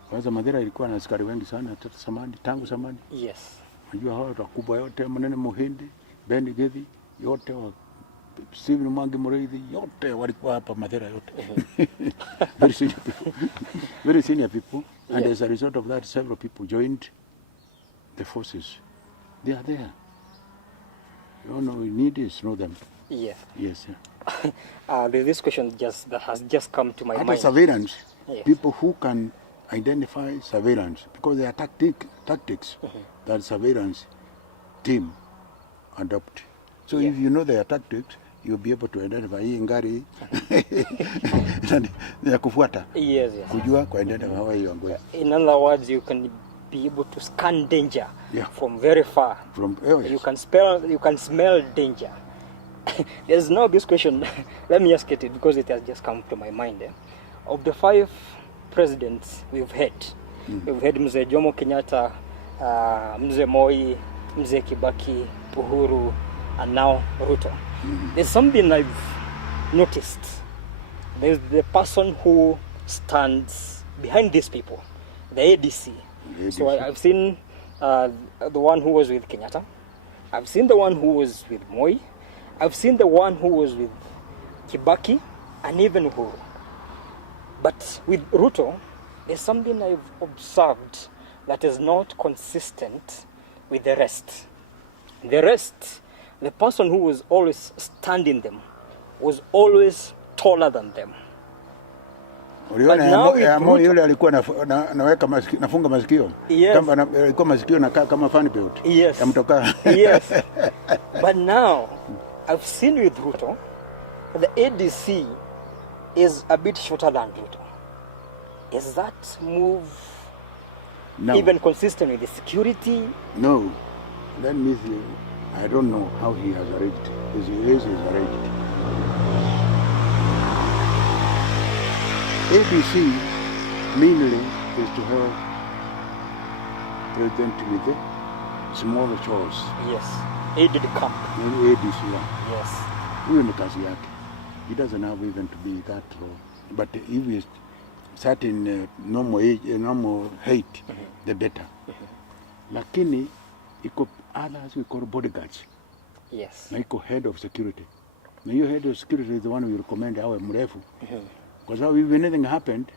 Kwanza Madera ilikuwa na askari wengi sana hata samani, tangu samani. Yes. Unajua hao wakubwa yote, Manene Muhindi, Ben Gethi, yote wa Stephen Mwangi Mureithi, yote walikuwa hapa Madera yote. Very senior people. Very senior people. And as a result of that, several people joined the forces. They are there. You know, we need is know them. Yes. Yes. There's this question that has just come to my mind. Surveillance, Yes. people who can identify surveillance, because there are tactics that surveillance team adopt. So if you know their tactics, you'll be able to identify hii ngari ya kufuata. Yes. Kujua ku identify how you are going. In other words, you can be able to scan danger Yeah. from very far. Yes. You can smell danger. There's now this question. Let me ask it because it has just come to my mind. Of the 5 presidents we've had Mzee Jomo Kenyatta, Mzee Moi, Mzee Kibaki, Uhuru, and now Ruto. There's something I've noticed. There's the person who stands behind these people, the ADC. So I've seen the one who was with Kenyatta. I've seen the one who was with Moi. I've seen the one who was with Kibaki and even Uhuru. But with Ruto, there's something I've observed that is not consistent with the rest. The rest, the person who was always standing them, was always taller than them. Moi yule alikuwa naweka nafunga masikio. Yes. Kama alikuwa masikio nakaa kama fan belt. Yes. Yamtoka. Yes. But now I've seen with Ruto, the ADC is a bit shorter than Ruto. Is that move even consistent with the security? No. That means I don't know how he has arranged. His race is arranged. ABC mainly is to help President with the small chores. Yes. Aided camp. ADC, yeah. Yes. Huyo ni kazi yake. He doesn't have even to be that role. But if he is certain normal age, normal height, the better. Lakini iko others we call bodyguards. Yes. Na iko head of security. Na hiyo head of security is the one we recommend awe mrefu. Kwa sababu if anything happened,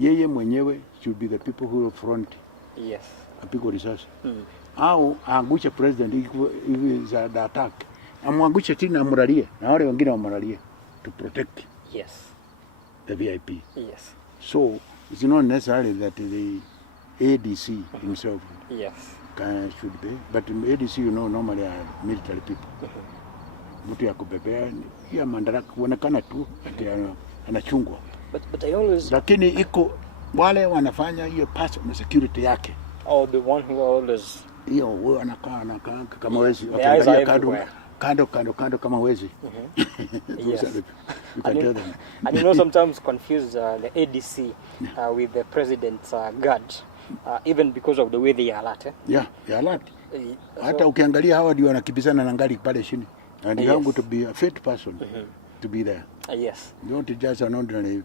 yeye mwenyewe should be the people who front. Yes. Apigwe risasi. Au aangushe president if is an attack. Amwangushe chini amuralie na wale wengine wamuralie to protect. Yes. The VIP. Yes. So it's not necessarily that the ADC himself should be, but ADC, you know, normally are military people. Mtu ya kubebea ya madaraka kuonekana tu ati anachungwa. But I always. Lakini iko wale wanafanya hiyo personal security yake. Oh, the one who always. Hiyo wewe anakaa kama wezi. Kando kama wezi. Yes. You can tell them. And you know, sometimes confuse the ADC with the president's guard, even because of the way they are alert. Yeah, they are alert. Hata ukiangalia hawa ndio wanakimbizana na ngari pale chini. And you have to be a fit person to be there. Yes. You don't just an ordinary.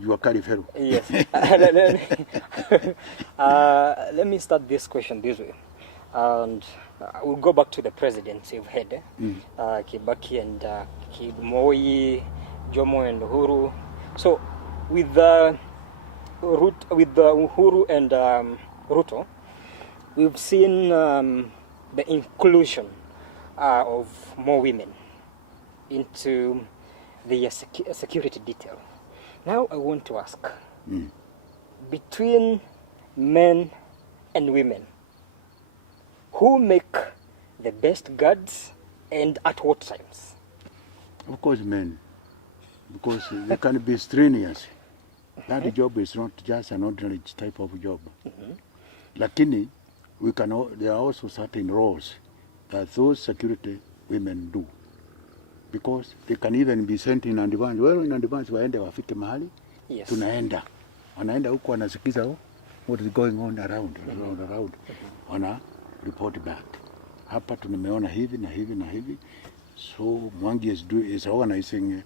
You are carry fellow. Yes. Let me start this question this way. And we'll go back to the presidents you've had, Kibaki and Moi, Jomo and Uhuru. So with Uhuru and Ruto, we've seen the inclusion of more women into the security detail. Now I want to ask, between men and women, who make the best guards and at what times? Of course, men, because they can be strenuous. That job is not just an ordinary type of job. Lakini, there are also certain roles that those security women do. Because they can even be sent in advance. Well, in advance, waende wafike mahali, tunaenda. Wanaenda huko wanasikiza what is going on around. Wana report back. Hapa tumeona hivi na hivi na hivi. So Mwangi is organizing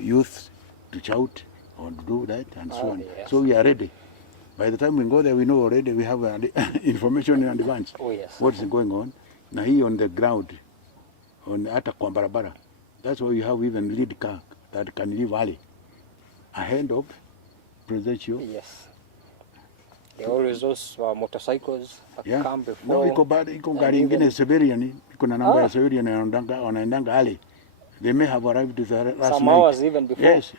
youth to shout or to do that and so on. Yes. So we are ready. By the time we go there, we know already we have information in advance. What is going on. Na hii on the ground, on hata kwa barabara. That's why you have even lead car that can leave early ahead of presidential. Yes. They always those motorcycles that come before. No, iko gari ingine civilian, iko na namba ya civilian wanaendanga early. They may have arrived last some night. Hours even before. Yes,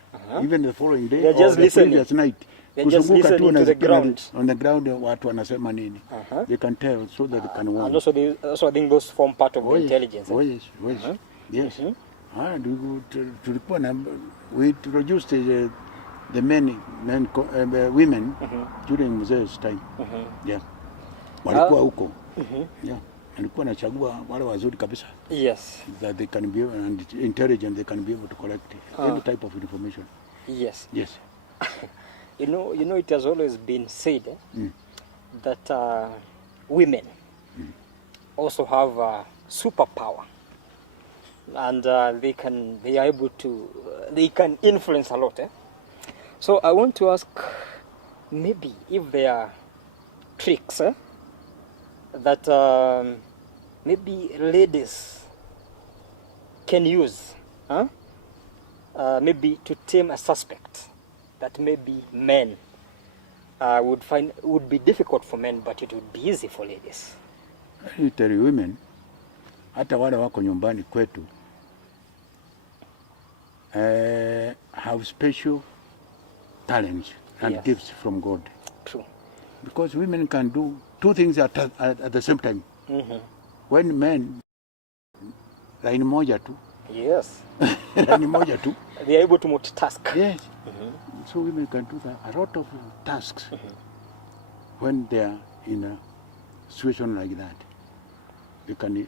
even the following day. They're just or the previous night. They're just listening to the ground. On the ground, watu wanasema nini. They can tell so that they can warn. And also I think those form part of the intelligence. Yes. We introduced the women during Muzee's time. Yeah. Walikuwa huko. Yeah. Alikuwa anachagua wale wazuri kabisa. Yes. That they can be and intelligent, they can be able to collect any type of information. Yes. Yes. You know, it has always been said that women also have a superpower, and they are able to they can influence a lot. So I want to ask, maybe if there are tricks that maybe ladies can use, maybe to tame a suspect that maybe men would be difficult for men, but it would be easy for ladies. You tell women, hata wale wako nyumbani kwetu, have special talents and gifts from God. True. Because women can do two things at the same time. When men, laini moja tu. Yes. Laini moja tu. They are able to multitask. Yes. So women can do a lot of tasks when they are in a situation like that. You can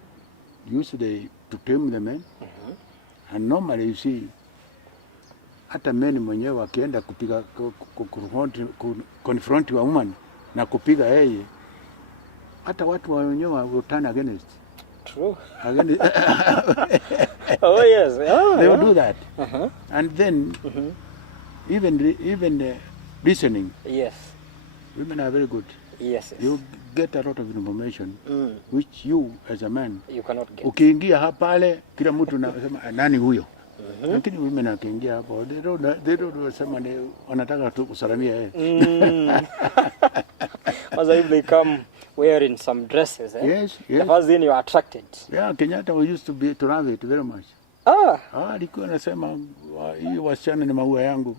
use to tame the men. And normally you see, hata men mwenyewe wakienda kupiga confront a woman na kupiga yeye, hata watu wenyewe will turn against. True. Against. Oh yes. Oh, they will do that. And then even listening. Yes. Women are very good. Yes. You get a lot of information which you as a man you cannot get. Ukiingia hapa pale kila mtu anasema nani huyo? Lakini women akiingia hapo they don't sema wanataka tu kusalamia yeye. As if they come wearing some dresses, Yes. The first thing you are attracted. Yeah, Kenyatta used to love it very much. Alikuwa anasema hii wasichana ni maua yangu.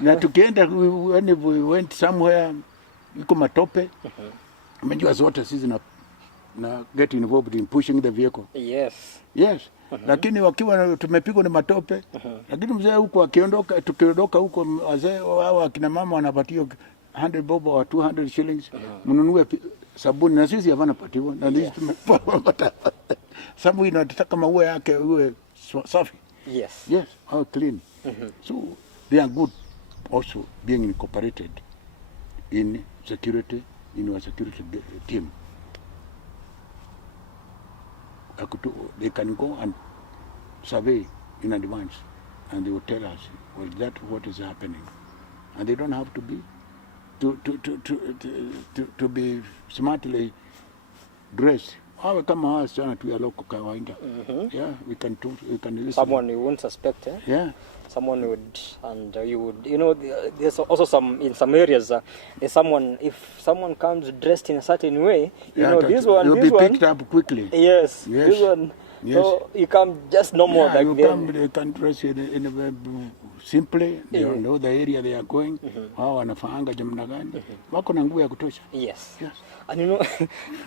Na tukienda when we went somewhere iko matope. Umejua zote sisi na get involved in pushing the vehicle. Yes. Lakini wakiwa tumepigwa na matope, lakini mzee huko tukiondoka huko wazee wao akina mama wanapatiwa 100 bob or 200 shillings, mnunue sabuni, na sisi havana patiwa, na sisi tumepata sababu inataka maua yake uwe safi. Yes, all clean. So they are good also being incorporated in security, in our security team. They can go and survey in advance, and they will tell us, well, that's what is happening, and they don't have to be to be smartly dressed. How come us to a local kawaida? Yeah, we can listen. Someone you won't suspect, Yeah. Someone would, and you would, there's also in some areas, if someone comes dressed in a certain way, this one, you'll be picked up quickly. Yes. This one. Yes. So you come just no more. Yeah, they can dress in a very simply. They know the area they are going. How wanafaanga jamna gani? Wako na nguo ya kutosha. Yes. And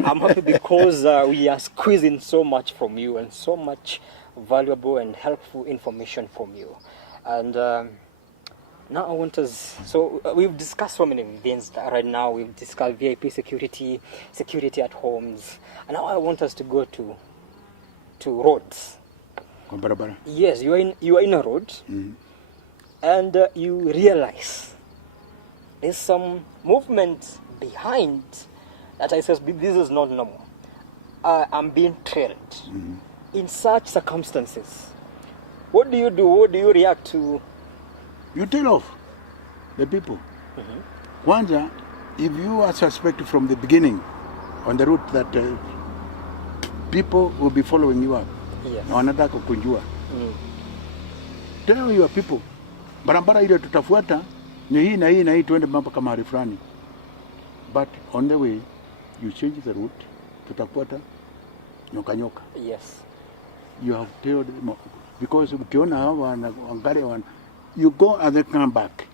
I'm happy because we are squeezing so much from you and so much valuable and helpful information from you. And now I want us, so we've discussed so many things right now. We've discussed VIP security at homes, and now I want us to go to roads. Yes, you are in a road, and you realize there's some movement behind that I says this is not normal. I'm being trailed. In such circumstances, what do you do? What do you react to? You tell off the people. Kwanza, if you are suspected from the beginning on the route that people will be following you up, na wanataka kujua, tell your people, barabara ile tutafuata ni hii na hii na hii, tuende mpaka mahali fulani. But on the way, you change the route, tutafuata nyoka. Yes. You have told them, because ukiona hawa wanaangalia you go and then come back.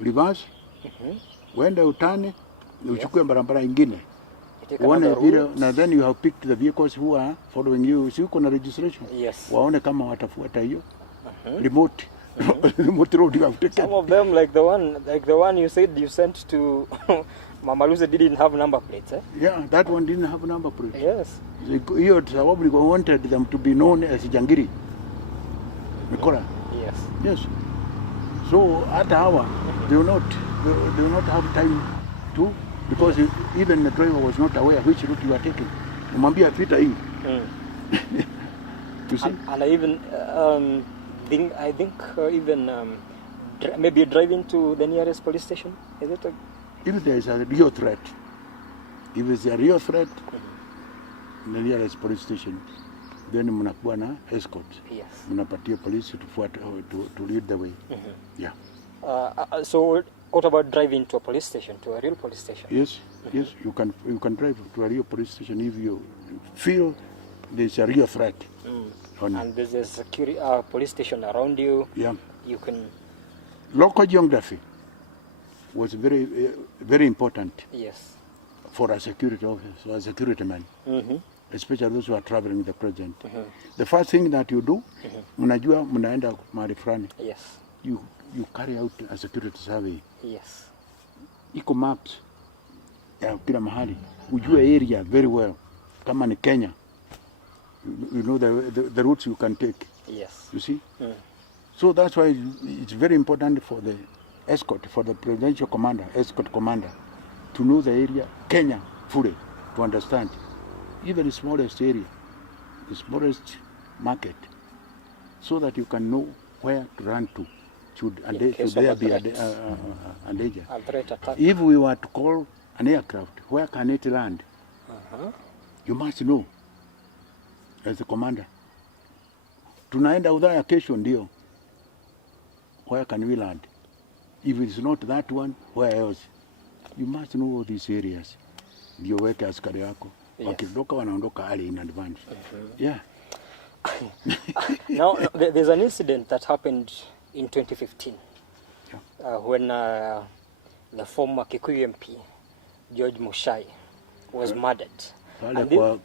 Reverse, uende utane, uchukue barabara ingine. take Uone another vile, route. na then you have picked the vehicles who are following you. Si uko na registration. Yes. Waone kama watafuata hiyo. Remote. Remote road you have taken. Some of them, like the one you said you sent to Mama Lucy, didn't have number plates. Eh? Yeah, that one didn't have a number plate. Yes. Hiyo sababu they wanted them to be known as Jangiri. Mikora. Yes. Yes. So hata hawa they will not have time to, because even the driver was not aware which route you are taking. Umwambia pita hii. You see? And I even even maybe driving to the nearest police station. Is it? If there is a real threat, if it's a real threat, in the nearest police station, then mnakuwa na escort. Yes. Mnapatia polisi to lead the way. Yeah. So what about driving to a police station, to a real police station? Yes, yes, you can drive to a real police station if you feel there's a real threat. And there's a security police station around you. Yeah. You can. Local geography was very, very important. Yes. For a security officer, a security man, especially those who are traveling the president. The first thing that you do, mnajua mnaenda mahali fulani. Yes. You carry out a security survey. Yes. Iko maps ya kila mahali. Ujue area very well. Kama ni Kenya, you know the routes you can take. Yes. You see? So that's why it's very important for the escort, for the presidential commander, escort commander, to know the area, Kenya, fully, to understand. Even the smallest area, the smallest market, so that you can know where to run to. Should there be a danger? A threat attack. If we were to call an aircraft, where can it land? You must know, as the commander. Tunaenda udhaya kesho ndio. Where can we land? If it's not that one, where else? You must know all these areas. Ndio weke askari yako. Wakiondoka wanaondoka early in advance. Yeah. Now, there's an incident that happened in 2015 when the former Kikuyu MP, George Mushai, was murdered. Pale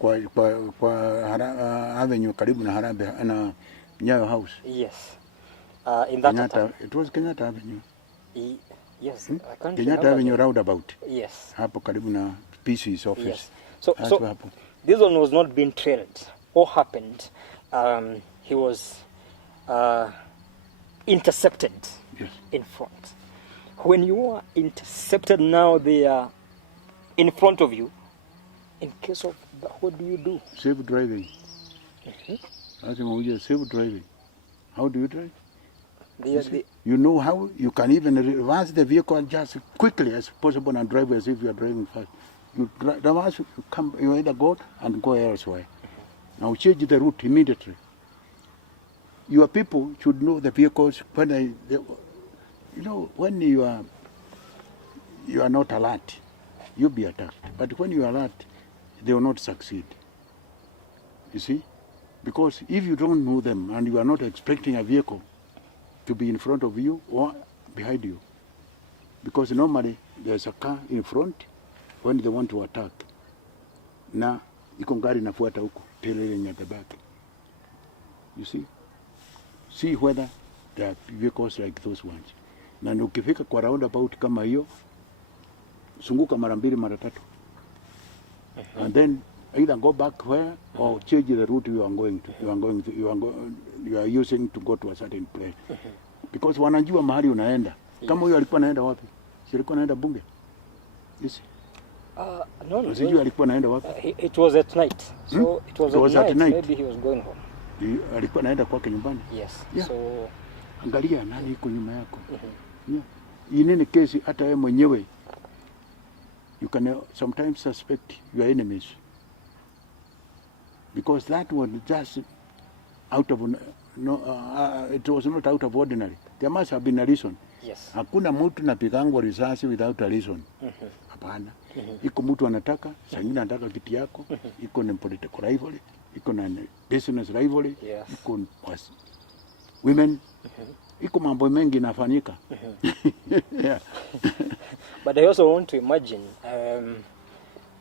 kwa avenue karibu na Harambee na Nyayo House. Yes. In that Kenyatta, it was Kenyatta Avenue. Yes, I can't Kenyatta remember. Avenue roundabout. Yes. Hapo karibu na PC's office. Yes. So hapo. This one was not being trailed. What happened? He was intercepted in front. When you are intercepted now, they are in front of you. In case of that, what do you do? Safe driving. Safe driving. How do you drive? You know how you can even reverse the vehicle just quickly as possible and drive as if you are driving fast. You reverse, you either go and go elsewhere. Now change the route immediately. Your people should know the vehicles when when you are not alert, you'll be attacked. But when you are alert, they will not succeed. You see? Because if you don't know them and you are not expecting a vehicle to be in front of you or behind you, because normally there's a car in front when they want to attack. Na iko gari nafuata huko, tailing at the back. You see? See whether there are vehicles like those ones. Na ukifika kwa roundabout kama hiyo, sunguka mara mbili mara tatu. And then either go back where or change the route you are using to go to a certain place. Because wanajua mahali unaenda. Kama huyo alikuwa anaenda wapi? Si alikuwa anaenda bunge? Yes. No. Sijui alikuwa anaenda wapi? It was at night. So it was at night. Maybe he was going home. Alikuwa anaenda kwake nyumbani. Yes. Yeah. So angalia nani iko nyuma yako. Yeah. In any case hata wewe mwenyewe you can sometimes suspect your enemies. Because that was just out of it was not out of ordinary. There must have been a reason. yes. Hakuna mtu napigangwa risasi without a reason. Hapana. Iko mtu anataka, sangine anataka kiti yako, iko na political rivalry, iko na business rivalry, Yes. iko women, iko mambo mengi nafanyika. Yeah. But I also want to imagine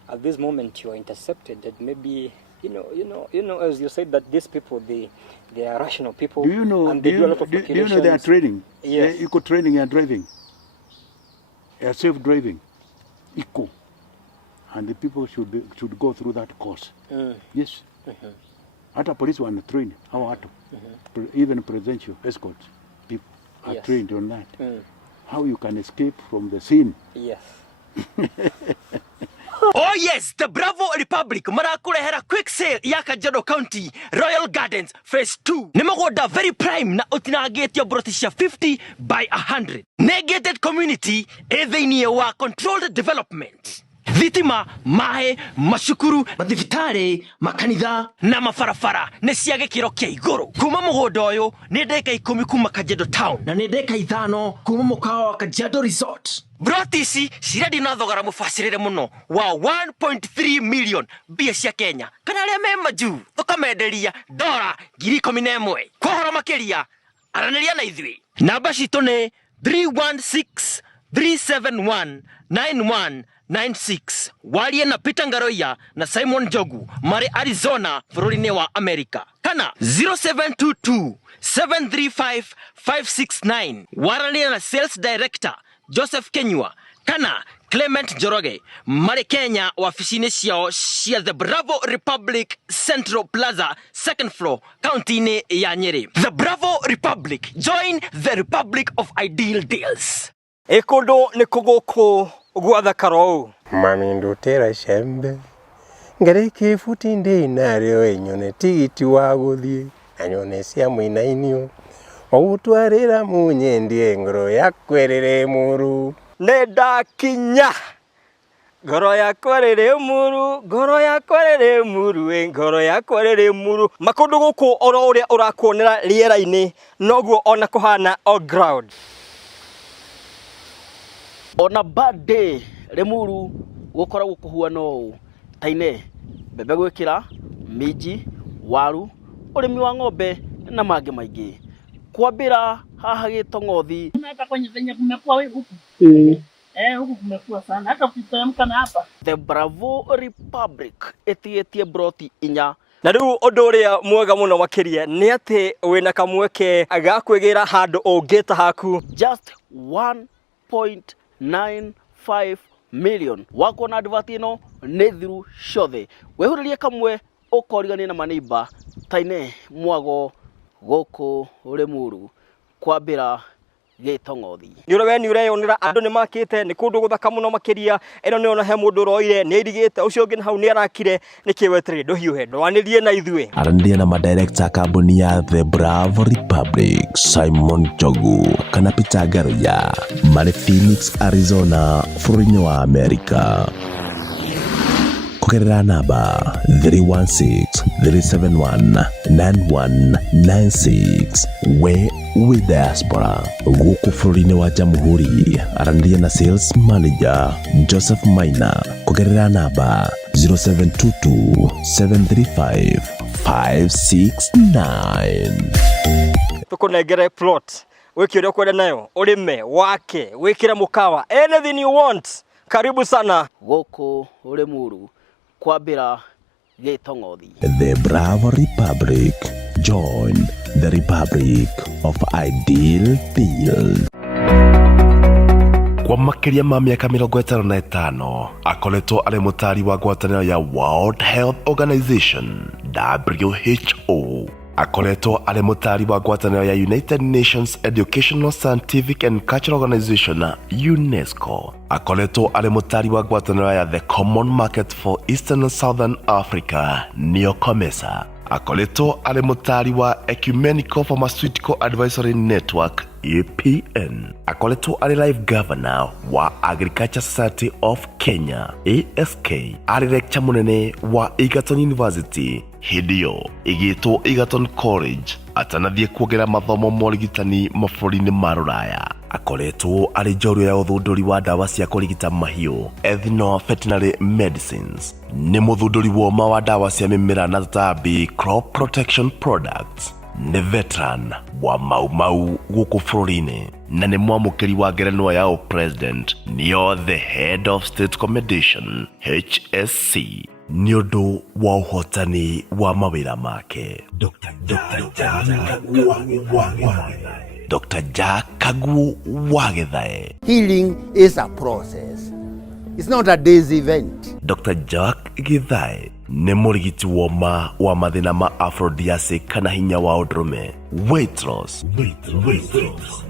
at this moment you are intercepted, and maybe as you said, that these people they are rational people. Do you know? And they do a lot of do you know they are training? Yes. Eco training and driving. Safe driving. Eco. And the people should go through that course. Yes. Hata police wana train hao watu. Even presidential escorts people are trained on that. How you can escape from the scene. Yes. Oh yes, the Bravo Republic marakurehera quick sale ya Kajiado County Royal Gardens Phase 2. Nimagoda very prime na utinagate brotisha 50 by 100. Negated community ethini wa controlled development. Thitima, mahe, macukuru, mathibitari, makanitha na mafarafara nĩ cia gĩkĩro kĩa igũrũ. Kuma mũgũnda ũyũ nĩ ndeka 10 kuma Kajiado Town na nĩ ndeka 5 kuma mũkawa wa Kajiado Resort. Broti ici ciredi na thogora mũbacĩrĩre mũno wa 1.3 million mbia cia Kenya. Kana arĩa me maju thũkamenderia $11,000. Kũhoro makĩria aranĩria na ithuĩ. Namba citũ nĩ 316 371 9196. Walie na Peter Ngaroya na Simon Jogu mari Arizona bũrũri-inĩ wa America. Kana 0722 735 569. Waranĩria na Sales Director Joseph Kenyua. Kana Clement Joroge mari Kenya wabici-inĩ ciao cia The Bravo Republic Central Plaza 2nd floor county-inĩ ya Nyeri. The Bravo Republic, join the Republic of Ideal Deals. Ikundo nĩ kũgũkũ gwathakaro. Mami ndutera shembe ngareke futi ndi naryo enyone tigiti wa guthie anyone cia muinainio ogutwarira munyendie ngoro yakwerere muru Nenda kinya ngoro yakwerere muru, ngoro yakwerere muru, ngoro yakwerere muru. Makundu guku oro uria urakuonera riera-ini noguo ona kuhana on ground. On a bad day, Lemuru gukoragwo kuhuana ũũ taine mbembe gwĩkĩra minji, waru, ũrĩmi wa ng'ombe na mangĩ maingĩ. Kwambĩra haha Gĩtong'othi. Hata kwenye venye kumekuwa wewe huku. Huku kumekuwa sana. Hata ukiteremka na hapa. The Bravo Republic ĩtigĩtie broti 4. Na rĩu ũndũ ũrĩa mwega mũno makĩria nĩ atĩ wĩna kamweke agakwĩgĩra handũ ũngĩta haku. Just 1.95 million. Wako na advert ino nĩ thiru ciothe. Wehũrĩrie kamwe ũkorigania na maneiba taine mwago gũkũ Limuru kwambĩra Gĩtong'othi. Yũrwe nĩ ũreyonera andũ nĩ makĩte nĩ kũndũ gũthaka mũno makĩria. Ĩno nĩ ona he mũndũ ũroire nĩ irigĩte ũcio ũngĩ hau nĩ arakire nĩ kĩwetere ndũhiũhe ndwanĩrie na ithuĩ. Aranĩria na madirector kambuni ya The Bravo Republic Simon Jogu kana Peter Ngaroya marĩ Phoenix, Arizona bũrũri-inĩ wa America. Kugerera namba 316-371-9196 we with diaspora gũkũ bũrũri-inĩ wa Jamhuri. Aranĩria na Sales Manager Joseph Maina kugerera namba 0722-735-569. Tukunengere plot wiki ũrĩa kwenda nayo ũrĩme wake wĩkĩre mũkawa anything you want. Karibu sana gũkũ Limuru kwambĩra Gĩtong'othi. The Bravo Republic, join the Republic of Ideal Deals. Kwa makĩria ma mĩaka 55 akoretwo arĩ mũtari wa ngwatanĩro ya World Health Organization WHO. Akoretwo arĩ mũtari wa ngwatanĩro ya United Nations Educational, Scientific and Cultural Organization UNESCO. Akoretwo arĩ mũtari wa ngwatanĩro ya The Common Market for Eastern and Southern Africa (NEOCOMESA). Akoretwo arĩ mũtari wa Ecumenical Pharmaceutical Advisory Network (EPN). Akoretwo arĩ Life Governor wa Agriculture Society of Kenya (ASK). Arĩ lecturer mũnene wa Egerton University hĩndĩ ĩyo ĩgĩtwo Egerton College atanathiĩ kuongerera mathomo morigitani mabũrũri-inĩ ma Rũraya. Akoretwo arĩ njorua ya ũthundũri wa ndawa cia kũrigita mahiũ ethno-veterinary medicines. Nĩ mũthundũri woma wa ndawa cia mĩmera na tũtambi crop protection products. nĩ veteran wa Mau gũkũ bũrũri-inĩ na nĩ mwamũkĩri wa ngerenwa ya president nĩo the head of state commendation HSC nĩ ũndũ wa ũhotani wa mawĩra make. Dr. Gachagua wa Gĩthae. Healing is a process. It's not a day's event. Dr. Jack Gĩthae nĩ mũrigiti wa mathĩna ma aphrodisiac kana hinya wa ũndũrũme, weight loss,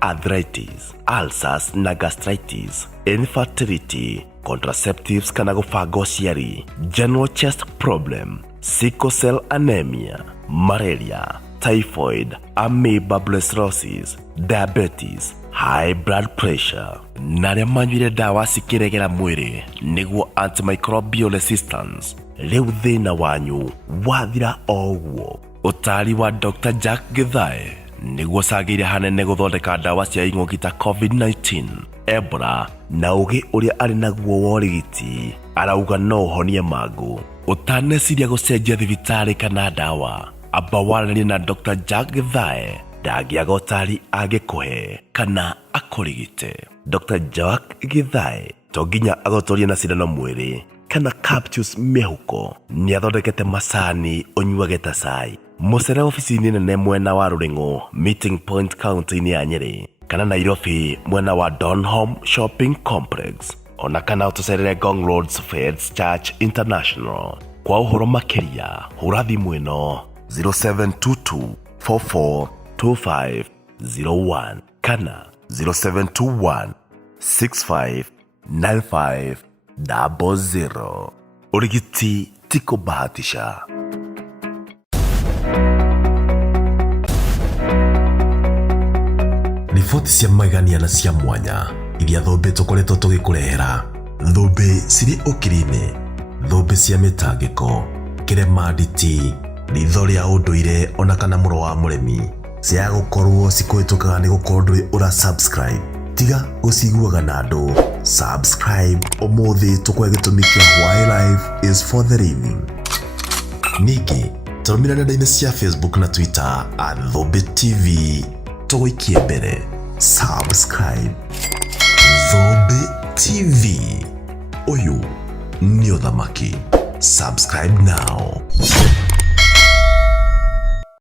arthritis, ulcers na gastritis, infertility, contraceptives kana gũbanga ũciari, general chest problem, sickle cell anemia, malaria, typhoid, amoeba cirrhosis, diabetes, high blood pressure, na arĩa manyuire ndawa cikĩregera mwĩrĩ nĩguo antimicrobial resistance. Rĩu thĩna wanyu wathira o ũguo. Ũtari wa Dr. Jack Gĩthae nĩguo cagĩire hanene gũthondeka ndawa cia ing'ũki ta COVID-19, Ebola na ũgĩ ũrĩa arĩ naguo wa ũrigiti. Arauga no ũhonie mangũ. Ũtaneciria gũcenjia thibitarĩ kana ndawa, amba waranĩrie na Dr. Jack Gĩthae ndangĩaga ũtari angĩkũhe kana akũrigite. Dr. Jack Gĩthae to nginya agũtũrie na cindano mwĩrĩ kana capsules mĩhuko. Nĩ athondekete macani ũnyuage ta cai. Mũcere ofici-inĩ nene mwena wa Rũrĩng'ũ Meeting Point kaunti-inĩ ya Nyeri, kana Nairobi mwena wa Donholm Shopping Complex, ona kana ũtũcerere Ngong Roads Faith Church International. Kwa ũhoro makĩria hũra thimũ ĩno 0722 442501 kana 0721 659500. Urigiti ti kũbahatisha. Riboti cia magania na cia mwanya iria thũmbĩ tũkoretwo tũgĩkũrehera, thũmbĩ cirĩ ũkiri-inĩ, thũmbĩ cia mĩtangĩko, kĩremanditi, ritho rĩa ũndũire ona kana mũro wa mũremi, cia gũkorwo cikũhĩtũkaga nĩ gũkorwo ndũrĩ ũra subscribe. Tiga gũciguaga na andũ. Subscribe ũmũthĩ tũkũhe gĩtũmi kĩa why life is for the living. Ningĩ tũrũmĩrĩre nenda-inĩ cia Facebook na Twitter @Thũmbĩ TV. Tũgũikie mbere. Subscribe. Thũmbĩ TV. Ũyũ nĩ ũthamaki. Subscribe now.